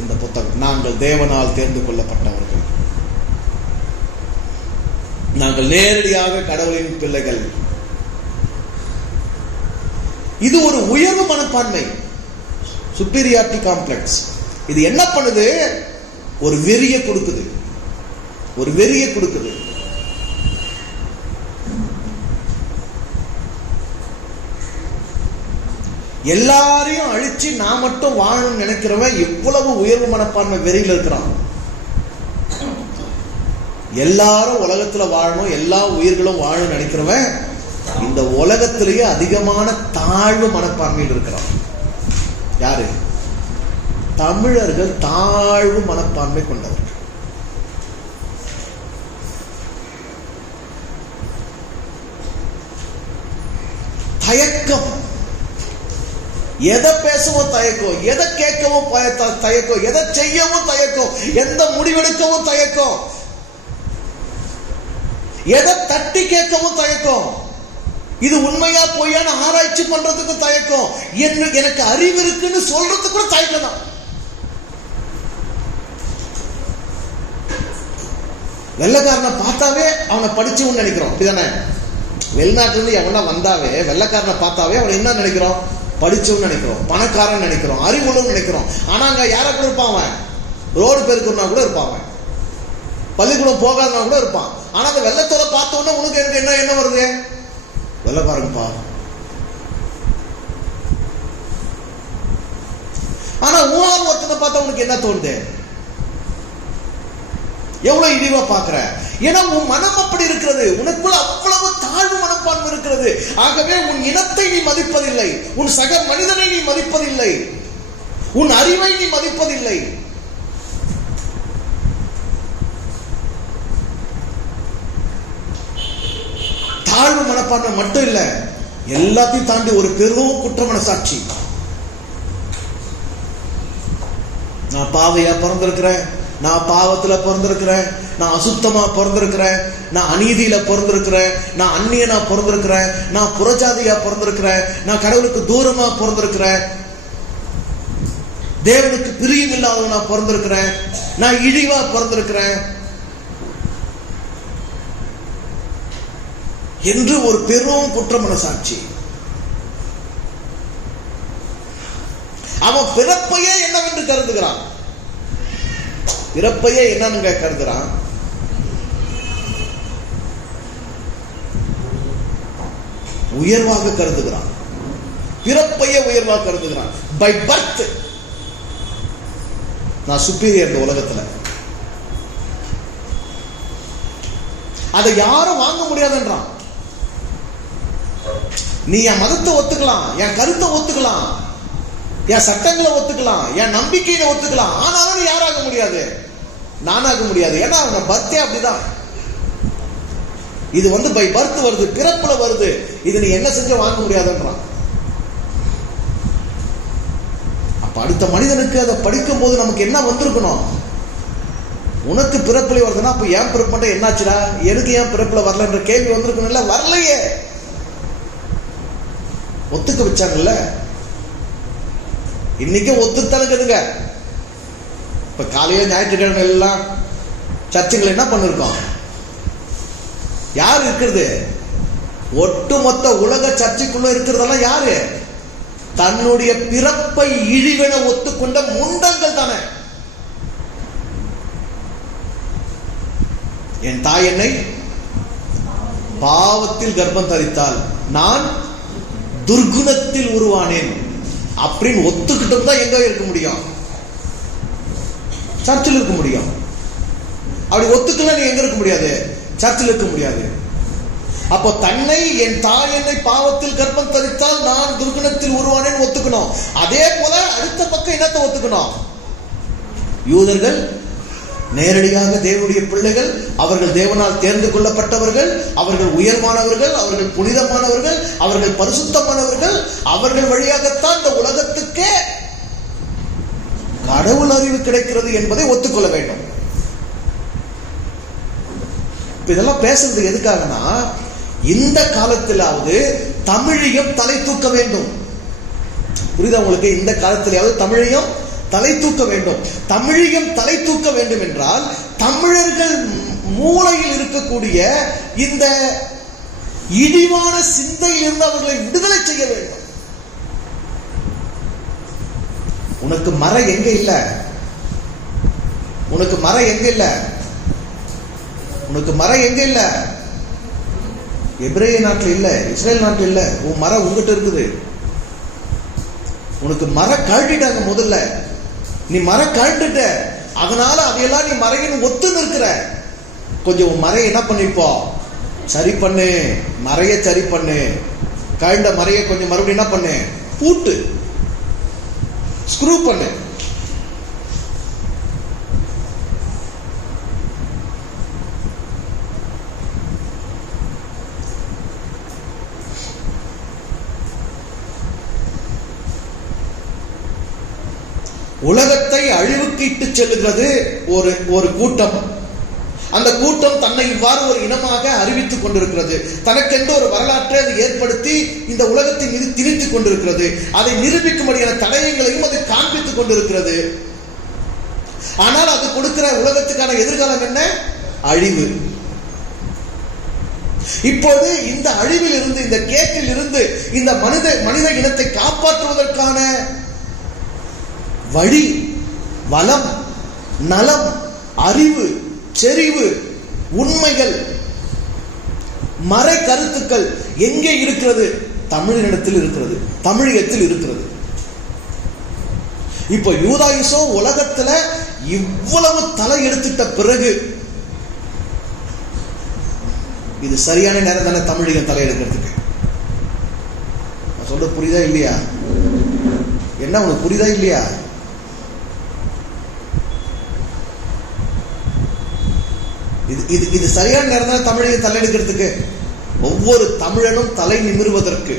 இந்த புத்தகம். நாங்கள் தேவனால் தேர்ந்து கொள்ளப்பட்டவர்கள், நாங்கள் நேரடியாக கடவுளின் பிள்ளைகள். இது ஒரு உயர்வு மனப்பான்மை, சுப்பீரியாரிட்டி காம்ப்ளெக்ஸ். இது என்ன பண்ணுது? ஒரு வெறிய கொடுக்குது, ஒரு வெறிய கொடுக்குது. எல்லாரையும் அழிச்சு நான் மட்டும் வாழணும்னு நினைக்கிறவன் எவ்வளவு உயர்வு மனப்பான்மை வெறியில் இருக்கிறான். எல்லாரும் உலகத்துல வாழணும், எல்லா உயிர்களும் வாழணும்னு நினைக்கிறவன் இந்த உலகத்திலேயே அதிகமான தாழ்வு மனப்பான்மையில் இருக்கிறான். யாரு? தமிழர்கள் தாழ்வு மனப்பான்மை கொண்டவர்கள். தயக்கம், எதை பேசவும் தயக்கம், எதை கேட்கவும் தயக்கம், எதை செய்யவும் தயக்கம், எந்த முடிவெடுக்கவும் தயக்கம், எதை தட்டி கேட்கவும் தயக்கம், இது உண்மையா பொய்யான ஆராய்ச்சி பண்றதுக்கு தயக்கம், எனக்கு அறிவு இருக்குன்னு சொல்றதுக்கு கூட தயக்கம் தான். வெள்ளைக்காரனை பார்த்தாவே அவனை படிச்சவன்னு நினைக்கிறோம், அப்படிதானே? வெளிநாட்டுல இருந்து எவனா வந்தாவே வெள்ளைக்காரனை பார்த்தாவே அவனை என்ன நினைக்கிறோம்? படிச்சவன்னு நினைக்கிறோம், பணக்காரன் நினைக்கிறோம், அறிவுள்ளவன் நினைக்கிறோம். ஆனா அங்க யார கூட இருப்பான்? அவன் ரோடு பெருக்குனா கூட இருப்பான், அவன் பள்ளிக்கூடம் போகாதனா கூட இருப்பான். ஆனா அந்த வெள்ளத்தோலை பார்த்த உடனே உனக்கு எனக்கு என்ன வருது? வெள்ளக்காரங்கப்பா. ஆனா ஊழல் ஒருத்தனை பார்த்தா உனக்கு என்ன தோணுது? எவ்வளவு இழிவா பாக்குற. ஏன்னா உன் மனம் அப்படி இருக்கிறது. உனக்குள்ள அவ்வளவு தாழ்வு மனப்பான்மை இருக்கிறது. ஆகவே உன் இனத்தை நீ மதிப்பதில்லை, உன் சக மனிதனை நீ மதிப்பதில்லை, உன் அறிவை நீ மதிப்பதில்லை. தாழ்வு மனப்பான்மை மட்டும் இல்ல, எல்லாத்தையும் தாண்டி ஒரு பெரும் குற்ற மனசாட்சி. நான் பாவையா பிறந்திருக்கிறேன், நான் பாவத்துல பிறந்திருக்கிறேன், நான் அசுத்தமா பிறந்திருக்கிறேன், நான் அநீதியில பிறந்திருக்கிறேன், நான் அந்நியனா பிறந்திருக்கிறேன், நான் புறஜாதியா பிறந்திருக்கிறேன், நான் கடவுளுக்கு தூரமா பிறந்திருக்கிறேன், தேவனுக்கு பிரியம் இல்லாதவனா பிறந்திருக்கிறேன், நான் இழிவா பிறந்திருக்கிறேன் என்று ஒரு பெரும் குற்ற மனசாட்சி. அவன் பிறப்பையே என்னவென்று கருதுகிறான். பிறப்பையே என்னன்னு கருதுறான்? உயர்வாக கருதுகிறான். பிறப்பையே உயர்வாக கருதுகிறான். பை பர்த் நான் சுப்பீரியர் இந்த உலகத்துல. அதை யாரும் வாங்க முடியாதுன்றான். நீ என் மதத்தை ஒத்துக்கலாம், என் கருத்தை ஒத்துக்கலாம், என் சட்டங்களை ஒத்துக்கலாம், என் நம்பிக்கையை ஒத்துக்கலாம், ஆனாலும் நீ யாராக முடியாது, நானாக முடியாது. ஏன்னா அவன் பர்த்தே அப்படிதான். இது பை பர்த் வருது, பிறப்புல வருது. இது நீ என்ன செஞ்ச வாங்க முடியாதுன்றான். அப்ப அடுத்த மனிதனுக்கு அதை படிக்கும் போது நமக்கு என்ன வந்திருக்கணும்? உனக்கு பிறப்புல வருதுன்னா அப்ப ஏன் பிறப்பு மட்டும் என்னாச்சுடா, எனக்கு ஏன் பிறப்புல வரலன்ற கேள்வி வந்திருக்கணும்ல. வரலையே, ஒத்துக்க வச்சாங்கல்ல. இன்னைக்கும் ஒத்துத்தலுக்குதுங்க. இப்ப காலையில ஞாயிற்றுக்கிழமை எல்லாம் சர்ச்சுகள் என்ன பண்ணிருக்கோம்? யாரு இருக்கிறது? ஒட்டுமொத்த உலக சர்ச்சைக்குள்ள இருக்கிறதெல்லாம் யாரு? தன்னுடைய பிறப்பை இழிவென ஒத்துக்கொண்ட முண்டங்கள் தானே. என் தாய் என்னை பாவத்தில் கர்ப்பம் தரித்தால் நான் துர்குணத்தில் உருவானேன் அப்படின்னு ஒத்துக்கிட்டு தான் எங்க இருக்க முடியும்? சர்ச்சில் இருக்க முடியும். அப்படி ஒத்துக்கல நீ எங்க இருக்க முடியாது? சர்ச்சில் இருக்க முடியாது. அப்போ தன்னை, என் தாய் என்னை பாவத்தில் கர்ப்பம் தரித்தால் நான் துர்குணத்தில் உருவானேன் ஒத்துக்கணும். அதே போல அடுத்த பக்கம் என்னத்தை ஒத்துக்கணும்? யூதர்கள் நேரடியாக தேவனுடைய பிள்ளைகள், அவர்கள் தேவனால் தேர்ந்து கொள்ளப்பட்டவர்கள், அவர்கள் உயர்வானவர்கள், அவர்கள் புனிதமானவர்கள், அவர்கள் பரிசுத்தமானவர்கள், அவர்கள் வழியாகத்தான் இந்த உலகத்துக்கே கடவுள் அறிவு கிடைக்கிறது என்பதை ஒத்துக்கொள்ள வேண்டும். இதெல்லாம் பேசுறது எதுக்காகனா, இந்த காலத்திலாவது தமிழையும் தலை தூக்க வேண்டும். புரியுதா உங்களுக்கு? இந்த காலத்திலாவது தமிழையும் தலை தூக்க வேண்டும். தமிழையும் தலை தூக்க வேண்டும் என்றால் தமிழர்கள் மூளையில் இருக்கக்கூடிய இந்த இழிவான சிந்தையில் இருந்து அவர்களை விடுதலை செய்ய வேண்டும். உனக்கு மறை எங்க இல்ல? உனக்கு மறை எங்க இல்ல? உனக்கு மறை எங்க இல்ல? எபிரேய நாட்டில் இல்ல, இஸ்ரேல் நாட்டில் இல்ல. உன் மறை உங்ககிட்ட இருக்குது. உனக்கு மறை கழட்டிட்டாங்க. முதல்ல நீ மறை கழட்டுட்ட, அதனால அதையெல்லாம் நீ மறையின்னு ஒத்து நிற்கிற. கொஞ்சம் உன் மறையை என்ன பண்ணிப்போ சரி பண்ணு, மறைய சரி பண்ணு. கழண்ட மறைய கொஞ்சம் மறுபடியும் என்ன பண்ணு, பூட்டு, ஸ்க்ரூ பண்ணு. உலகத்தை அழிவுக்கு இட்டு செல்லுகிறது ஒரு கூட்டம். அந்த கூட்டம் தன்னை இவ்வாறு ஒரு இனமாக அறிவித்துக் கொண்டிருக்கிறது. தனக்கென்று ஒரு வரலாற்றை அது ஏற்படுத்தி இந்த உலகத்தின் மீது திணித்துக் கொண்டிருக்கிறது. அதை நிரூபிக்கும்படியான தடயங்களையும் அது காண்பித்துக் கொண்டிருக்கிறது. ஆனால் அது கொடுக்கிற உலகத்துக்கான எதிர்காலம் என்ன? அழிவு. இப்போது இந்த அழிவில் இருந்து, இந்த கேட்டில் இருந்து இந்த மனித இனத்தை காப்பாற்றுவதற்கான வழி, வளம், நலம், அறிவு, செறிவு, உண்மைகள் மறை கருத்துக்கள் எங்கே இருக்கிறது? தமிழினத்தில் இருக்கிறது, தமிழகத்தில் இருக்கிறது. இப்ப யூதாயிசம் உலகத்துல இவ்வளவு தலை எடுத்துட்ட பிறகு இது சரியான நேரம் தானே தமிழகம் தலை எடுக்கிறதுக்கு. நான் சொல்றது புரியுதா இல்லையா? என்ன உனக்கு புரியுதா இல்லையா? இது சரியான நேரம் தானே தமிழகம் தலை எடுக்கிறதுக்கு. ஒவ்வொரு தமிழனும் தலை நிமிர்வதற்கு,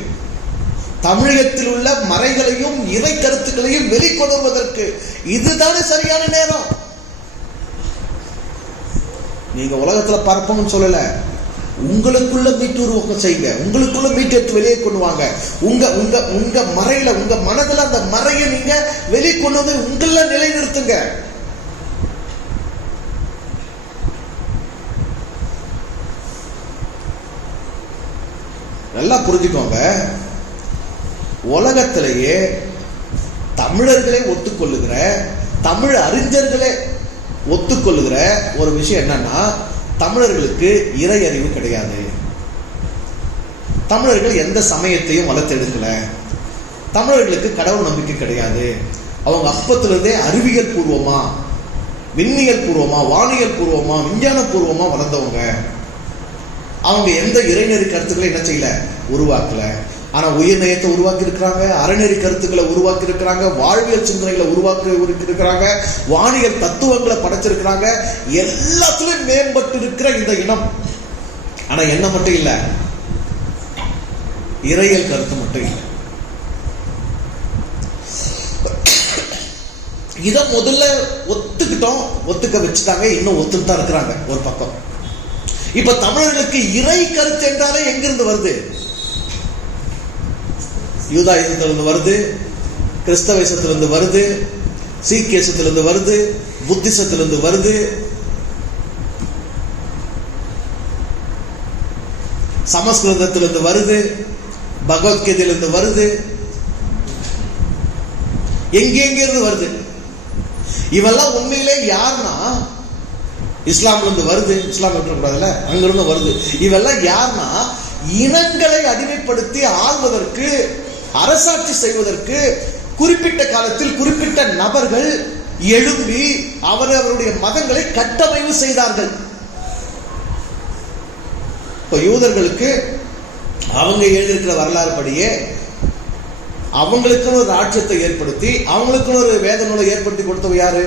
தமிழகத்தில் உள்ள மறைகளையும் இறை கருத்துக்களையும் வெளிக்கொணர்வதற்கு இதுதானே சரியான நேரம். நீங்க உலகத்துல பரப்பணும்னு சொல்லல, உங்களுக்குள்ள மீட்டு உருவாக்கம் செய்யுங்க, உங்களுக்குள்ள மீட்டு எடுத்து வெளியே கொண்டு வாங்க. உங்க உங்க உங்க மறையில, உங்க மனதுல அந்த மறையை நீங்க வெளியே கொண்டு வந்து உங்கள நிலைநிறுத்துங்க. நல்லா புரிஞ்சுக்கோங்க. உலகத்திலேயே தமிழர்களே ஒத்துக்கொள்ளுகிற, தமிழ் அறிஞர்களே ஒத்துக்கொள்ளுகிற ஒரு விஷயம் என்னன்னா, தமிழர்களுக்கு இறை அறிவு கிடையாது. தமிழர்கள் எந்த சமயத்தையும் வளர்த்தெடுக்கல. தமிழர்களுக்கு கடவுள் நம்பிக்கை கிடையாது. அவங்க அப்பத்திலிருந்தே அறிவியல் பூர்வமா, விண்ணியல் பூர்வமா, வானியல் பூர்வமா, விஞ்ஞான பூர்வமா வளர்ந்தவங்க. அவங்க எந்த இறைநெறி கருத்துக்களை என்ன செய்யல, உருவாக்கல. ஆனா உயிர் நயத்தை உருவாக்கி இருக்கிறாங்க, அறநெறி கருத்துக்களை உருவாக்கி இருக்கிறாங்க, வாழ்வியல் சிந்தனைகளை உருவாக்கி இருக்கிறாங்க, வானியல் தத்துவங்களை படைச்சிருக்கிறாங்க. எல்லாத்திலும் மேம்பட்டு இருக்கிற இந்த இனம். ஆனா என்ன மட்டும் இல்ல, இறையியல் கருத்து மட்டும் இல்லை. இத முதல்ல ஒத்துக்கிட்டோம், ஒத்துக்க வச்சுட்டாங்க, இன்னும் ஒத்துட்டு தான் இருக்கிறாங்க ஒரு பக்கம். இப்ப தமிழர்களுக்கு இறை கருத்து என்றாலே எங்கிருந்து வருது? யூதாயிசத்திலிருந்து வருது, கிறிஸ்தவத்திலிருந்து வருது, சீக்கியத்திலிருந்து வருது, புத்திசத்திலிருந்து வருது, சமஸ்கிருதத்திலிருந்து வருது, பகவத்கீதையிலிருந்து வருது, எங்கெங்கிருந்து வருது. இவெல்லாம் உண்மையிலே யாருன்னா இஸ்லாம்ல இருந்து வருது, இஸ்லாம் விட்டுறக்கூடாதுல்ல, அங்கிருந்து வருது. இவெல்லாம் யாருன்னா இனங்களை அடிமைப்படுத்தி ஆள்வதற்கு, அரசாட்சி செய்வதற்கு குறிப்பிட்ட காலத்தில் குறிப்பிட்ட நபர்கள் எழும்பி அவர்களுடைய மதங்களை கட்டமைப்பு செய்தார்கள். இப்போ யூதர்களுக்கு அவங்க எழுதியிருக்கிற வரலாறு படியே அவங்களுக்குன்னு ஒரு ராஜ்யத்தை ஏற்படுத்தி, அவங்களுக்குன்னு ஒரு வேத நூலை ஏற்படுத்தி கொடுத்தவ யாரு?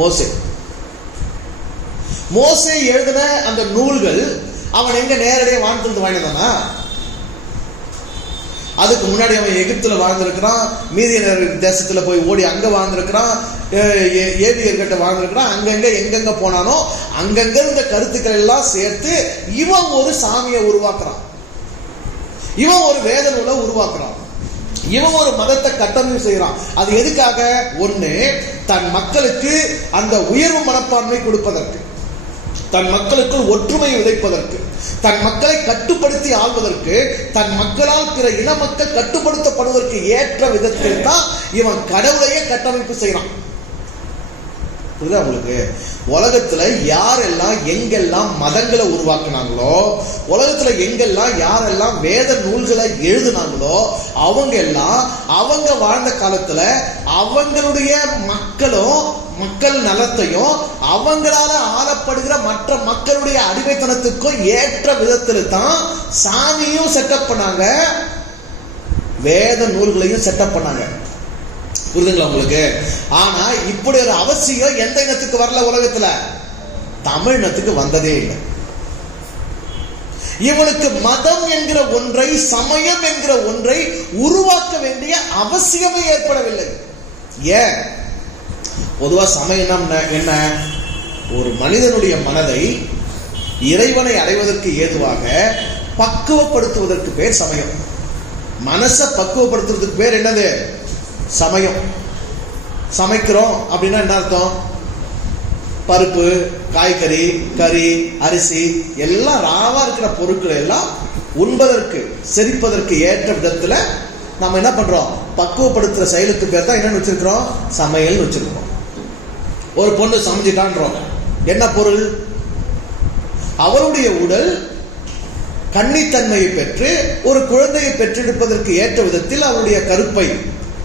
மோசே. மோசே எழுதின அந்த நூல்கள் அவன் எங்க நேரடியாக வானத்திலிருந்து வாங்கினானா? அதுக்கு முன்னாடி அவன் எகிப்துல வாழ்ந்திருக்கிறான், மீதிய தேசத்துல போய் ஓடி அங்க வாழ்ந்திருக்கிறான், ஏபியர்கிட்ட வாழ்ந்திருக்கிறான். அங்கங்க எங்கெங்க போனானோ அங்கங்க இந்த கருத்துக்கள் எல்லாம் சேர்த்து இவன் ஒரு சாமியை உருவாக்குறான், இவன் ஒரு வேத நூலை உருவாக்குறான், இவன் ஒரு மதத்தை கட்டமைப்பு செய்யறான். அது எதுக்காக? ஒண்ணு, தன் மக்களுக்கு அந்த உயர்வு மனப்பான்மை கொடுப்பதற்கு, தன் மக்களுக்குள் ஒற்றுமை விதைப்பதற்கு, தன் மக்களை கட்டுப்படுத்தி ஆள்வதற்கு, தன் மக்களால் பிற இன மக்கள் கட்டுப்படுத்தப்படுவதற்கு ஏற்ற விதத்தில் தான் இவன் கடவுளையே கட்டமைப்பு செய்யறான். புரியுதா உங்களுக்கு? உலகத்துல யாரெல்லாம் எங்கெல்லாம் மதங்களை உருவாக்குனாங்களோ, உலகத்துல எங்கெல்லாம் யாரெல்லாம் வேத நூல்களை எழுதினாங்களோ, அவங்க எல்லாம் அவங்க வாழ்ந்த காலத்துல அவங்களுடைய மக்களும் மக்கள் நலத்தையும் அவங்களால ஆளப்படுகிற மற்ற மக்களுடைய அடிமைத்தனத்துக்கும் ஏற்ற விதத்தில் தான் சாமியும் செட்டப் பண்ணாங்க, வேத நூல்களையும் செட்டப் பண்ணாங்க. புரியுதுங்களா உங்களுக்கு? ஆனா இப்படி ஒரு அவசியம் எந்த இனத்துக்கு வரல? உலகத்துல தமிழ் இனத்துக்கு வந்ததே இல்லை. இவனுக்கு மதம் என்கிற ஒன்றை, சமயம் என்கிற ஒன்றை உருவாக்க வேண்டிய அவசியமே ஏற்படவில்லை. ஏன்? பொதுவா சமயம் என்ன? ஒரு மனிதனுடைய மனதை இறைவனை அடைவதற்கு ஏதுவாக பக்குவப்படுத்துவதற்கு பேர் சமயம். மனசை பக்குவப்படுத்துறதுக்கு பேர் என்னது? சமயம். சமைக்கிறோம் அப்படின்னா என்ன அர்த்தம்? பருப்பு, காய்கறி, கறி, அரிசி எல்லாம் ராவா இருக்கிற பொருட்கள் எல்லாம் உண்பதற்கு, செரிப்பதற்கு ஏற்ற விதத்துல நம்ம என்ன பண்றோம்? பக்குவப்படுத்துற செயலுக்கு பேர் தான் என்னன்னு வச்சிருக்கிறோம்? சமையல் வச்சிருக்கோம். ஒரு பொண்ணு சமைச்சிட்டான்றோம், என்ன பொருள்? அவருடைய உடல் கன்னித்தன்மையை பெற்று ஒரு குழந்தையை பெற்றெடுப்பதற்கு ஏற்ற விதத்தில் அவருடைய கருப்பை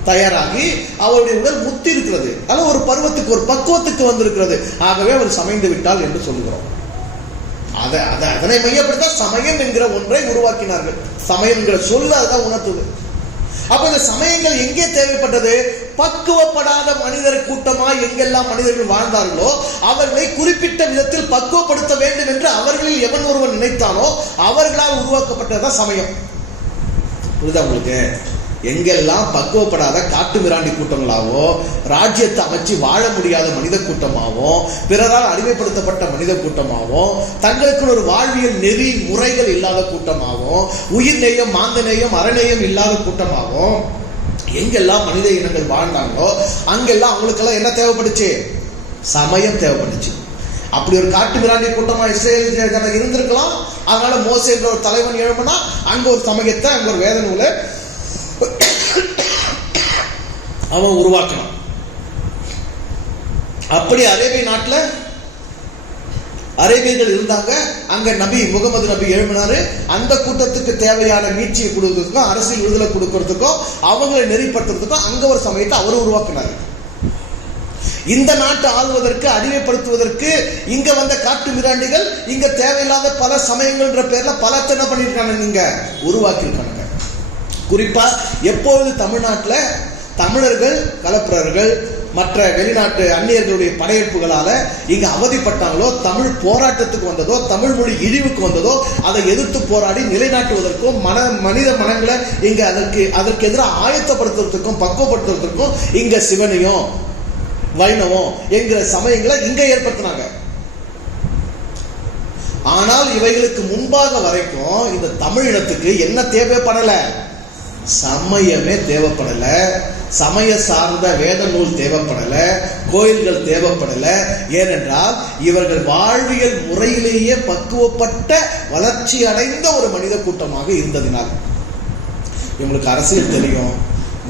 தயாராகி அவருடைய உடல் முத்தி இருக்கிறது, அல்ல ஒரு பருவத்துக்கு ஒரு பக்குவத்துக்கு வந்திருக்கிறது. ஆகவே அவர் சமைந்து விட்டால் என்று சொல்லுகிறோம். அதனை மையப்படுத்த சமயம் என்கிற ஒன்றை உருவாக்கினார்கள். சமயம் என்கிற சொல்ல அதான் உணர்த்துது. அப்ப இந்த சமயங்கள் எங்கே தேவைப்பட்டது? பக்குவப்படாத மனிதர் கூட்டமாய் எங்கெல்லாம் மனிதர்கள் வாழ்ந்தார்களோ அவர்களை குறிப்பிட்ட விதத்தில் பக்குவப்படுத்த வேண்டும் என்று அவர்களில் எவன் ஒருவன் நினைத்தானோ அவர்களால் உருவாக்கப்பட்டதுதான் சமயம். புரியுதா உங்களுக்கு? எங்கெல்லாம் பக்குவப்படாத காட்டு மிராண்டி கூட்டங்களாவோ, ராஜ்யத்தை அமைச்சு வாழ முடியாத மனித கூட்டமாவோ, பிறரால் அடிமைப்படுத்தப்பட்ட மனித கூட்டமாவோ, தங்களுக்கு ஒரு வாழ்வியல் நெறி முறைகள் இல்லாத கூட்டமாவோ, உயிர் நேயம் மாந்த நேயம் அறநேயம் இல்லாத கூட்டமாவோ எங்கெல்லாம் மனித இனங்கள் வாழ்ந்தாங்களோ அங்கெல்லாம் அவங்களுக்கெல்லாம் என்ன தேவைப்படுச்சு? சமயம் தேவைப்பட்டுச்சு. அப்படி ஒரு காட்டு மிராண்டி கூட்டமா இஸ்ரேல் இருந்திருக்கலாம். அதனால மோசே என்ற ஒரு தலைவன் எழுப்புனா அங்க ஒரு சமயத்தை, அங்க ஒரு வேத நூலை அவன் உருவாக்கணும். அப்படி அரேபிய நாட்டுல அரேபியர்கள் இருந்தாங்க. அங்க நபி முகமது நபி எழுப்பினாரு. அந்த கூட்டத்துக்கு தேவையான மீட்சியை கொடுக்கறதுக்கும் அரசியல் விடுதலை கொடுக்கறதுக்கும் அவங்களை நெறிப்படுத்துறதுக்கும் அங்க ஒரு சமயத்தை அவர் உருவாக்கினார். இந்த நாட்டை ஆளுவதற்கு அடிமைப்படுத்துவதற்கு இங்க வந்த காட்டு மிராண்டிகள் இங்க தேவையில்லாத பல சமயங்கள்ன்ற பேர்ல பலத்தை என்ன பண்ணிருக்காங்க, நீங்க உருவாக்கியிருக்காங்க. குறிப்பா எப்பொழுது தமிழ்நாட்டில் தமிழர்கள் கலப்பிரர்கள் மற்ற வெளிநாட்டு அந்நியர்களுடைய படையெடுப்புகளால இங்க அவதிப்பட்டாங்களோ, தமிழ் போராட்டத்துக்கு வந்ததோ, தமிழ் மொழி இழிவுக்கு வந்ததோ, அதை எதிர்த்து போராடி நிலைநாட்டுவதற்கும் மனித மனங்களை இங்க அதற்கு எதிராக ஆயத்தப்படுத்துறதுக்கும் பக்குவப்படுத்துறதுக்கும் இங்க சிவனையும் வைணவம் என்கிற சமயங்களை இங்க ஏற்படுத்தினாங்க. ஆனால் இவைகளுக்கு முன்பாக வரைக்கும் இந்த தமிழ் இனத்துக்கு என்ன தேவைப்படல? சமயமே தேவைப்படல. சமய சார்ந்த வேத நூல் தேவைப்படல, கோயில்கள் தேவைப்படல. ஏனென்றால் இவர்கள் வாழ்வியல் முறையிலேயே பக்குவப்பட்ட வளர்ச்சி அடைந்த ஒரு மனித கூட்டமாக இருந்ததினால் இவங்களுக்கு அரசியல் தெரியும்,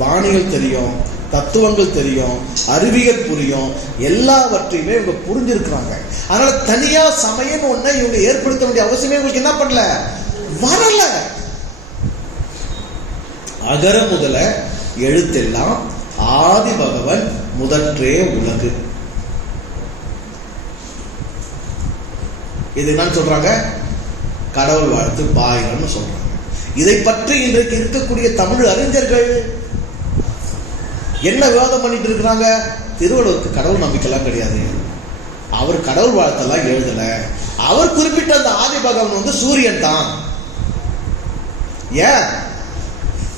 வானியல் தெரியும், தத்துவங்கள் தெரியும், அறிவியல் புரியும், எல்லாவற்றையுமே இவங்க புரிஞ்சிருக்கிறாங்க. அதனால தனியா சமயம் ஒன்றை இவங்க ஏற்படுத்த வேண்டிய அவசியமே இவங்களுக்கு என்ன பண்ணல, வரல. அகர முதல எழுத்தெல்லாம் ஆதி பகவன் முதற்றே உலகு. இது என்னன்னு சொல்றாங்க? கடவுள் வாழ்த்து பாயிரம்னு சொல்றாங்க. இதை பற்றி இன்றைக்கு இருக்கக்கூடிய தமிழ் அறிஞர்கள் என்ன விவாதம் பண்ணிட்டு இருக்கிறாங்க? திருவள்ளுவருக்கு கடவுள் நம்பிக்கைலாம் கிடையாது, அவர் கடவுள் வாழ்த்தெல்லாம் எழுதல, அவர் குறிப்பிட்ட அந்த ஆதி பகவன் சூரியன் தான். ஏன்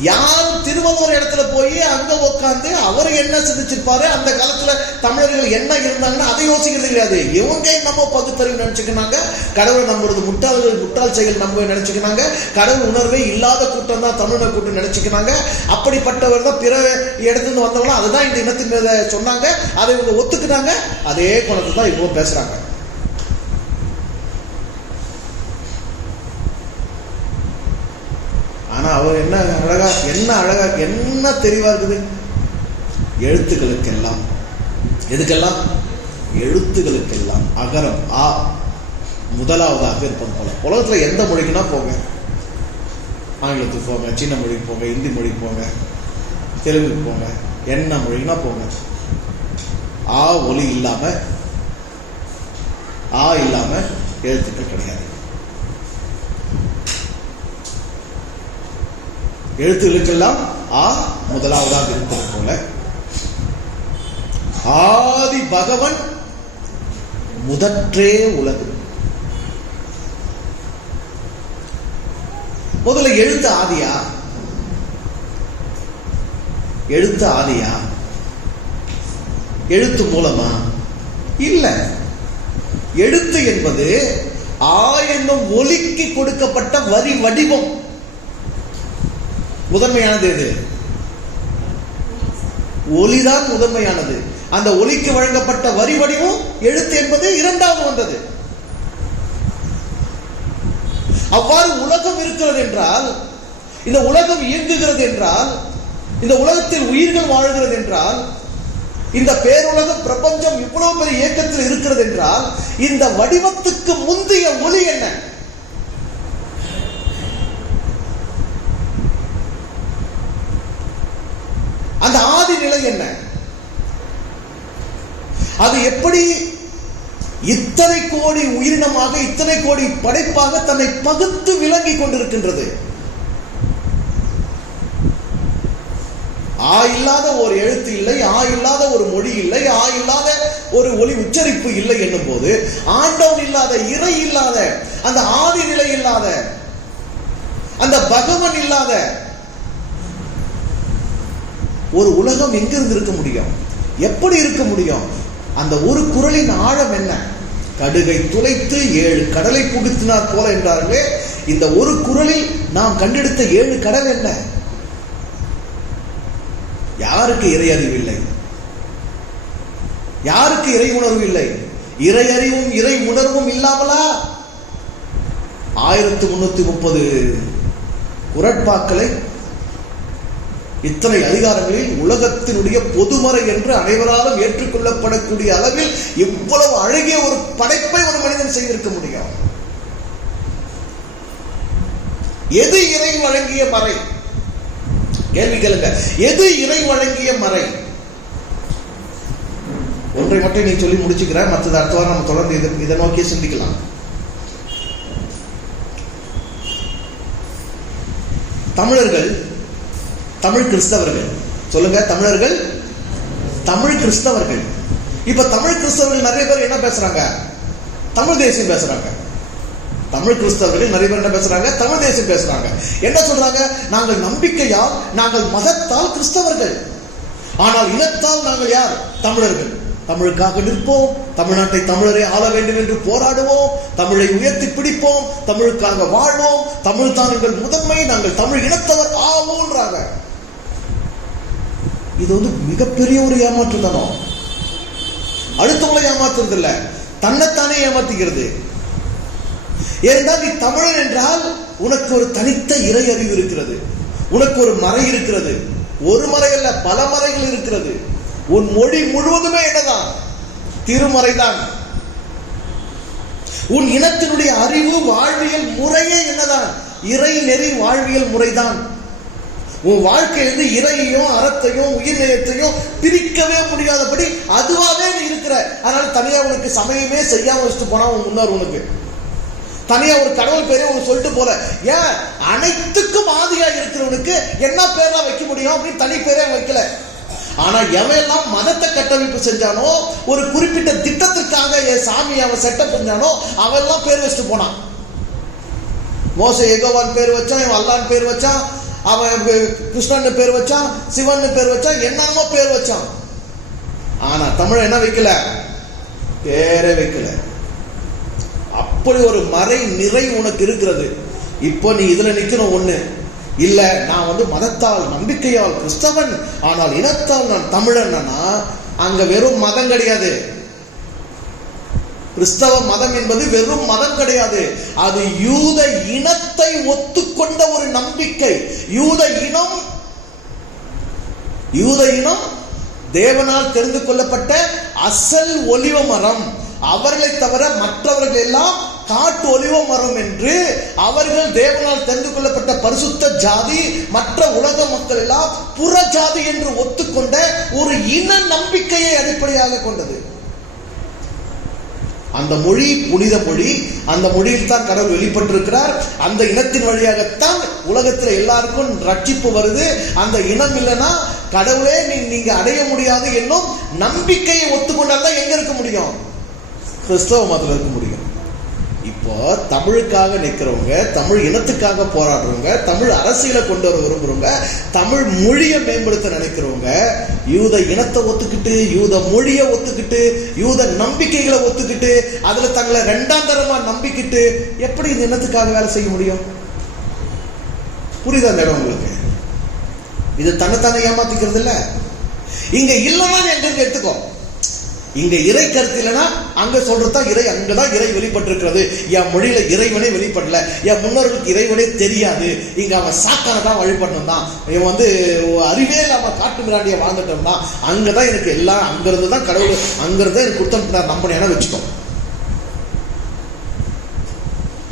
யாரும் திருவள்ளுவர் இடத்துல போய் அங்க உட்காந்து அவர் என்ன சிந்திச்சிருப்பாரு, அந்த காலத்துல தமிழர்கள் என்ன இருந்தாங்கன்னா அதை யோசிக்கிறது கிடையாது. இவங்க நம்ம பகுத்தறிவு நினைச்சுக்கினாங்க, கடவுள் நம்மளது முட்டாள் செயல் நம்ம நினைச்சுக்கினாங்க, கடவுள் உணர்வே இல்லாத கூட்டம் தான் தமிழக கூட்டம் நினைச்சுக்கினாங்க. அப்படிப்பட்டவர் தான் பிற இடத்துல வந்தவங்க அதுதான் இந்த இனத்தின் மேல சொன்னாங்க, அதை இவங்க ஒத்துக்கினாங்க. அதே குணத்தை தான் இவங்க பேசுறாங்க. ஆனா அவர் என்ன அழகா என்ன தெளிவா இருக்குது. எழுத்துக்களுக்கெல்லாம், எதுக்கெல்லாம்? எழுத்துக்களுக்கெல்லாம் அகரம் ஆ முதலாவதாக இருப்பது போல. உலகத்துல எந்த மொழிக்குன்னா போங்க, ஆங்கிலத்துக்கு போங்க, சீன மொழிக்கு போங்க, இந்தி மொழிக்கு போங்க, தெலுங்குக்கு போங்க, என்ன மொழிக்குன்னா போங்க, ஆ ஒலி இல்லாம எழுத்துக்கள் கிடையாது. எழுத்துக்களுக்கெல்லாம் ஆ முதலாவதாக இருப்பது போல ஆதி பகவன் முதற்றே உலகு. முதல்ல எழுத்து ஆதியா? எழுத்து ஆதியா? எழுத்து மூலமா? இல்ல. எழுத்து என்பது ஆ என்னும் ஒலிக்கு கொடுக்கப்பட்ட வரி வடிவம். முதன்மையானது எது? ஒலிதான் முதன்மையானது. அந்த ஒலிக்கு வழங்கப்பட்ட வரி வடிவம் எழுத்து என்பது இரண்டாவது வந்தது. அவ்வாறு உலகம் இருக்கிறது என்றால், இந்த உலகம் இயங்குகிறது என்றால், இந்த உலகத்தில் உயிர்கள் வாழ்கிறது என்றால், இந்த பேருலகம் பிரபஞ்சம் இவ்வளவு பெரிய இயக்கத்தில் இருக்கிறது என்றால், இந்த வடிவத்துக்கு முந்தைய ஒலி என்ன? நிலை என்ன? அது எப்படி இத்தனை கோடி உயிரினமாக, இத்தனை கோடி படைப்பாக தன்னை பகுத்து விளங்கி கொண்டிருக்கின்றது? ஆ இல்லாத ஒரு எழுத்து இல்லை, ஆ இல்லாத ஒரு மொழி இல்லை, ஆ இல்லாத ஒரு ஒலி உச்சரிப்பு இல்லை என்னும் போது, ஆண்டவன் இல்லாத, இறை இல்லாத, அந்த ஆதி நிலை இல்லாத, அந்த பகவன் இல்லாத ஒரு உலகம் எங்கிருந்து இருக்க முடியும்? எப்படி இருக்க முடியும்? அந்த ஒரு குறளின் ஆழம் என்ன? கடுகை துளைத்து 7 கடலை புகுத்தினார் போல என்றார்களே, இந்த ஒரு குறளில் நாம் கண்டெடுத்த 7 கடல் என்ன? யாருக்கு இறை அறிவு இல்லை? யாருக்கு இறை உணர்வு இல்லை? இறை அறிவும் இறை உணர்வும் இல்லாமலா 1330 குறட்பாக்களை இத்தனை அதிகாரங்களில் உலகத்தினுடைய பொதுமறை என்று அனைவராலும் ஏற்றுக்கொள்ளப்படக்கூடிய அளவில் எவ்வளவு அழகிய ஒரு படைப்பை ஒரு மனிதன் செய்திருக்க முடியும்? எது இறை வழங்கிய மறை? கேள்வி கேளுங்க. எது இறை வழங்கிய மறை? ஒன்றை மட்டும் நீ சொல்லி முடிச்சுக்கிறேன், மற்றது அடுத்த வாரம் நம்ம தொடர்ந்து இதை நோக்கி சிந்திக்கலாம். தமிழர்கள், தமிழ் கிறிஸ்தவர்கள், சொல்லுங்க, தமிழர்கள், தமிழ் கிறிஸ்தவர்கள். இப்ப தமிழ் கிறிஸ்தவர்கள் நிறைய பேர் என்ன பேசுறாங்க? தமிழ் தேசியம் பேசுறாங்க. தமிழ் கிறிஸ்தவர்கள் நிறைய பேர் என்ன பேசுறாங்க? தமிழ் தேசியம் பேசுறாங்க. என்ன சொல்றாங்க? நாங்கள் நம்பிக்கையால், நாங்கள் மதத்தால் கிறிஸ்தவர்கள், ஆனால் இனத்தால் நாங்கள் யார்? தமிழர்கள். தமிழுக்காக நிற்போம், தமிழ்நாட்டை தமிழரை ஆள வேண்டும் என்று போராடுவோம், தமிழை உயர்த்தி பிடிப்போம், தமிழுக்காக வாழ்வோம், தமிழ் தான் எங்கள் முதன்மை, நாங்கள் தமிழ் இனத்தவர் ஆவோன்றாங்க. இது மிகப்பெரிய ஒரு ஏமாற்றுதானோ? அடுத்தவங்களை ஏமாற்றுறது இல்ல, தன்னைத்தானே ஏமாத்திக்கிறது. ஏனென்றால் நீ தமிழன் என்றால் உனக்கு ஒரு தனித்த இறை அறிவு இருக்கிறது, உனக்கு ஒரு மறை இருக்கிறது. ஒரு மறை அல்ல, பல மறைகள் இருக்கிறது. உன் மொழி முழுவதுமே என்னதான்? திருமறைதான். உன் இனத்தினுடைய அறிவு, வாழ்வியல் முறையே என்னதான்? இறை நெறி வாழ்வியல் முறைதான். உன் வாழ்க்கையிலிருந்து இறையையும் அறத்தையும் உயிர் நேயத்தையும் பிரிக்கவே முடியாதபடி அதுவாகவே நீ இருக்கிற. அதனால தனியா உனக்கு சமயமே செய்யாம வச்சுட்டு போனா உன் முன்னார் உனக்கு தனியா ஒரு கடவுள் பேரே உனக்கு சொல்லிட்டு போல. ஏன்? அனைத்துக்கும் ஆதியா இருக்கிறவனுக்கு என்ன பேர்லாம் வைக்க முடியும் அப்படின்னு தனி பேரே வைக்கல. ஆனா எவையெல்லாம் மதத்தை கட்டமைப்பு செஞ்சானோ, ஒரு குறிப்பிட்ட திட்டத்திற்காக என் சாமி அவன் செட்டப் செஞ்சானோ அவெல்லாம் பேர் வச்சுட்டு போனான். மோசே எகோவான் பேர் வச்சான், இவன் அல்லான் பேர் வச்சான், அவன் கிருஷ்ணன் பேர் வச்சான், சிவன் பேர் வச்சான், என்னமோ பேர் வச்சான். ஆனா தமிழ் என்ன வைக்கல? பேரே வைக்கல. அப்படி ஒரு மறை நிறை உனக்கு இருக்கிறது. இப்போ நீ இதுல நிக்கணும். ஒண்ணு இல்ல, நான் மதத்தால் நம்பிக்கையால் கிறிஸ்தவன், ஆனால் இனத்தால் நான் தமிழன். அங்க வெறும் மதம் கிடையாது. கிறிஸ்தவ மதம் என்பது வெறும் மதம் கிடையாது. அது யூத இனத்தை ஒத்துக்கொண்ட ஒரு நம்பிக்கை. யூத இனம் தேவனால் தெரிந்து கொள்ளப்பட்ட அசல் ஒலிவ மரம். அவர்களை தவிர மற்றவர்கள் எல்லாம் காட்டு ஒலிவ மரம் என்று அவர்கள் தேவனால் தெரிந்து கொள்ளப்பட்ட பரிசுத்த ஜாதி, மற்ற உலக மக்கள் எல்லாம் புற ஜாதி என்று ஒத்துக்கொண்ட ஒரு இன நம்பிக்கையை அடிப்படையாக கொண்டது. அந்த மொழி புனித மொழி. அந்த மொழியில் தான் கடவுள் வெளிப்பட்டிருக்கிறார். அந்த இனத்தின் வழியாகத்தான் உலகத்தில் எல்லாருக்கும் ரட்சிப்பு வருது. அந்த இனம் இல்லைன்னா கடவுளே நீங்க அடைய முடியாது என்னும் நம்பிக்கையை ஒத்துக்கொண்டால்தான் எங்க இருக்க முடியும்? கிறிஸ்தவ மதத்தில் இருக்க முடியும். இப்போ தமிழுக்காக நிற்கிறவங்க, தமிழ் இனத்துக்காக போராடுறவங்க, தமிழ் அரசியலை கொண்டு வர விரும்புறவங்க, தமிழ் மொழியை மேம்படுத்த நினைக்கிறவங்க, யூத இனத்தை ஒத்துக்கிட்டு, யூத மொழியை ஒத்துக்கிட்டு, யூத நம்பிக்கைகளை ஒத்துக்கிட்டு, அதுல தங்களை 2ஆம் தரமா நம்பிக்கிட்டு எப்படி இந்த இனத்துக்காக வேலை செய்ய முடியும்? புரியுதா அந்த இடம் உங்களுக்கு? இது தன்னைத்தானே ஏமாத்திக்கிறது இல்ல. இங்க இல்லைன்னா எங்க எடுத்துக்கோ. இங்க இறை கருத்து இல்லைன்னா அங்க சொல்றதுதான் இறை. அங்கதான் இறை வெளிப்பட்டிருக்கிறது. என் மொழியில இறைவனே வெளிப்படல, என் முன்னோர்களுக்கு இறைவனே தெரியாது, இங்க அவன் சாக்கானதான் வழிபடணும் தான், இவன் அறிவே இல்லாம காட்டு மிராண்டிய வாழ்ந்துட்டோம்னா அங்கதான் எனக்கு எல்லாம், அங்கிருந்து தான் கடவுள், அங்கிருந்து எனக்கு கொடுத்த நம்பினா வச்சுக்கோ.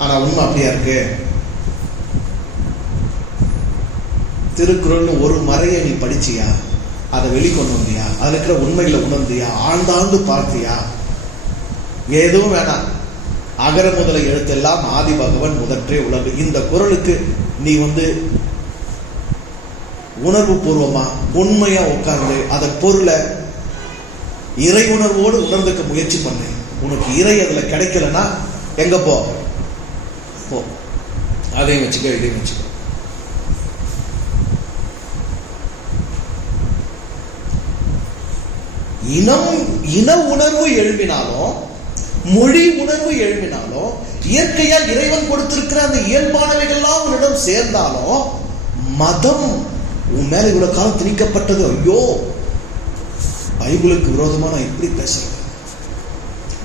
ஆனா உண்மை அப்படியா இருக்கு? திருக்குறள்னு ஒரு மறையை நீ படிச்சியா? அதை வெளிக்கொண்டு வந்தியா? அதில் இருக்கிற உண்மைகளை உணர்ந்தியா? ஆழ்ந்தாழ்ந்து பார்த்தியா? எதுவும் வேணாம். அகர முதல எழுத்தெல்லாம் ஆதி பகவன் முதற்றே உலகு. இந்த குறளுக்கு நீ உணர்வு பூர்வமா உண்மையா உட்கார்ந்து அதை பொருளை இறை உணர்வோடு உணர்ந்துக்க முயற்சி பண்ணு. உனக்கு இறை அதுல கிடைக்கலன்னா எங்க போ, அதையும் வச்சுக்க, இதையும் வச்சுக்க. இன உணர்வு எழுப்பினாலும், மொழி உணர்வு எழுப்பினாலும், இயற்கையா இறைவன் கொடுத்திருக்கிற அந்த இயல்பானவைகள்லாம் உன்னிடம் சேர்ந்தாலும், மதம் உன் மேல இவ்வளவு காலம் திணிக்கப்பட்டது. ஐயோ, பைபிளுக்கு விரோதமா நான் இப்படி பேசுறேன்.